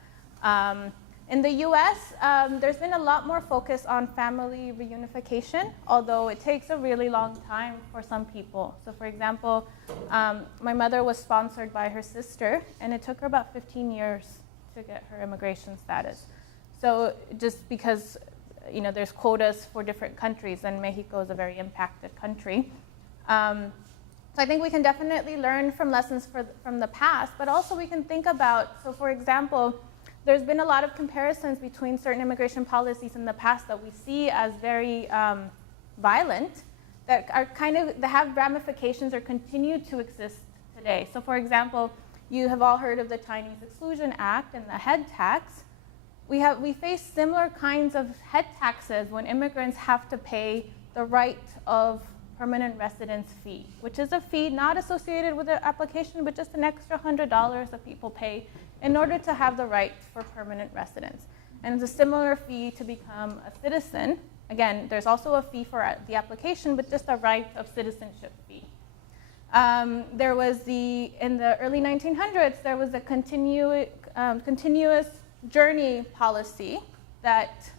In the US, there's been a lot more focus on family reunification, although it takes a really long time for some people. So for example, my mother was sponsored by her sister, and it took her about 15 years to get her immigration status. So just because there's quotas for different countries, and Mexico is a very impacted country. So I think we can definitely learn from lessons from the past, but also we can think about, so for example, there's been a lot of comparisons between certain immigration policies in the past that we see as very violent, that have ramifications or continue to exist today. So for example, you have all heard of the Chinese Exclusion Act and the head tax. We face similar kinds of head taxes when immigrants have to pay the right of permanent residence fee, which is a fee not associated with the application, but just an extra $100 that people pay in order to have the right for permanent residence. And it's a similar fee to become a citizen. Again, there's also a fee for the application, but just a right of citizenship fee. There was in the early 1900s, there was a continuous journey policy that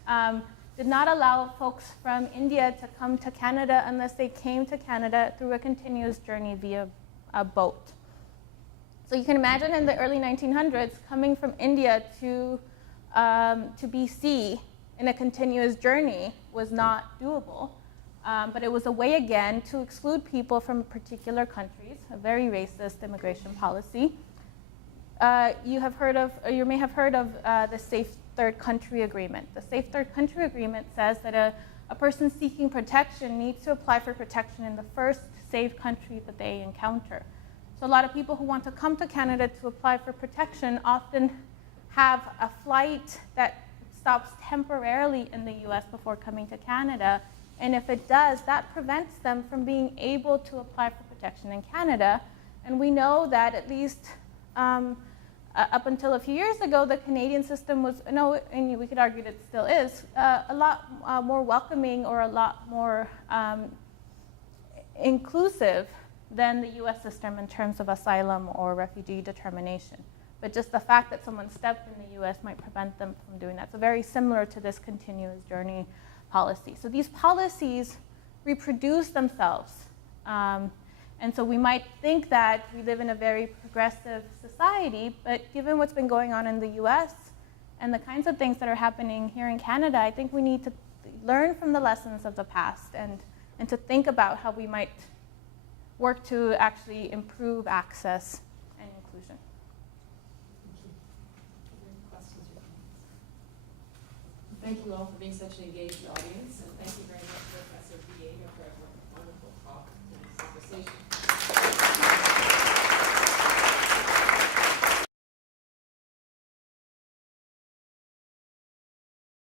did not allow folks from India to come to Canada unless they came to Canada through a continuous journey via a boat. So you can imagine in the early 1900s, coming from India to BC in a continuous journey was not doable. But it was a way, again, to exclude people from particular countries, a very racist immigration policy. You may have heard of the Safe Third Country Agreement. The Safe Third Country Agreement says that a person seeking protection needs to apply for protection in the first safe country that they encounter. So a lot of people who want to come to Canada to apply for protection often have a flight that stops temporarily in the US before coming to Canada. And if it does, that prevents them from being able to apply for protection in Canada. And we know that at least up until a few years ago, the Canadian system was, and we could argue that it still is, a lot more welcoming or a lot more inclusive than the US system in terms of asylum or refugee determination. But just the fact that someone stepped in the US might prevent them from doing that. So very similar to this continuous journey policy. So these policies reproduce themselves. And so we might think that we live in a very progressive society, but given what's been going on in the US and the kinds of things that are happening here in Canada, I think we need to learn from the lessons of the past and to think about how we might work to actually improve access and inclusion. Thank you all for being such an engaged audience, and thank you very much for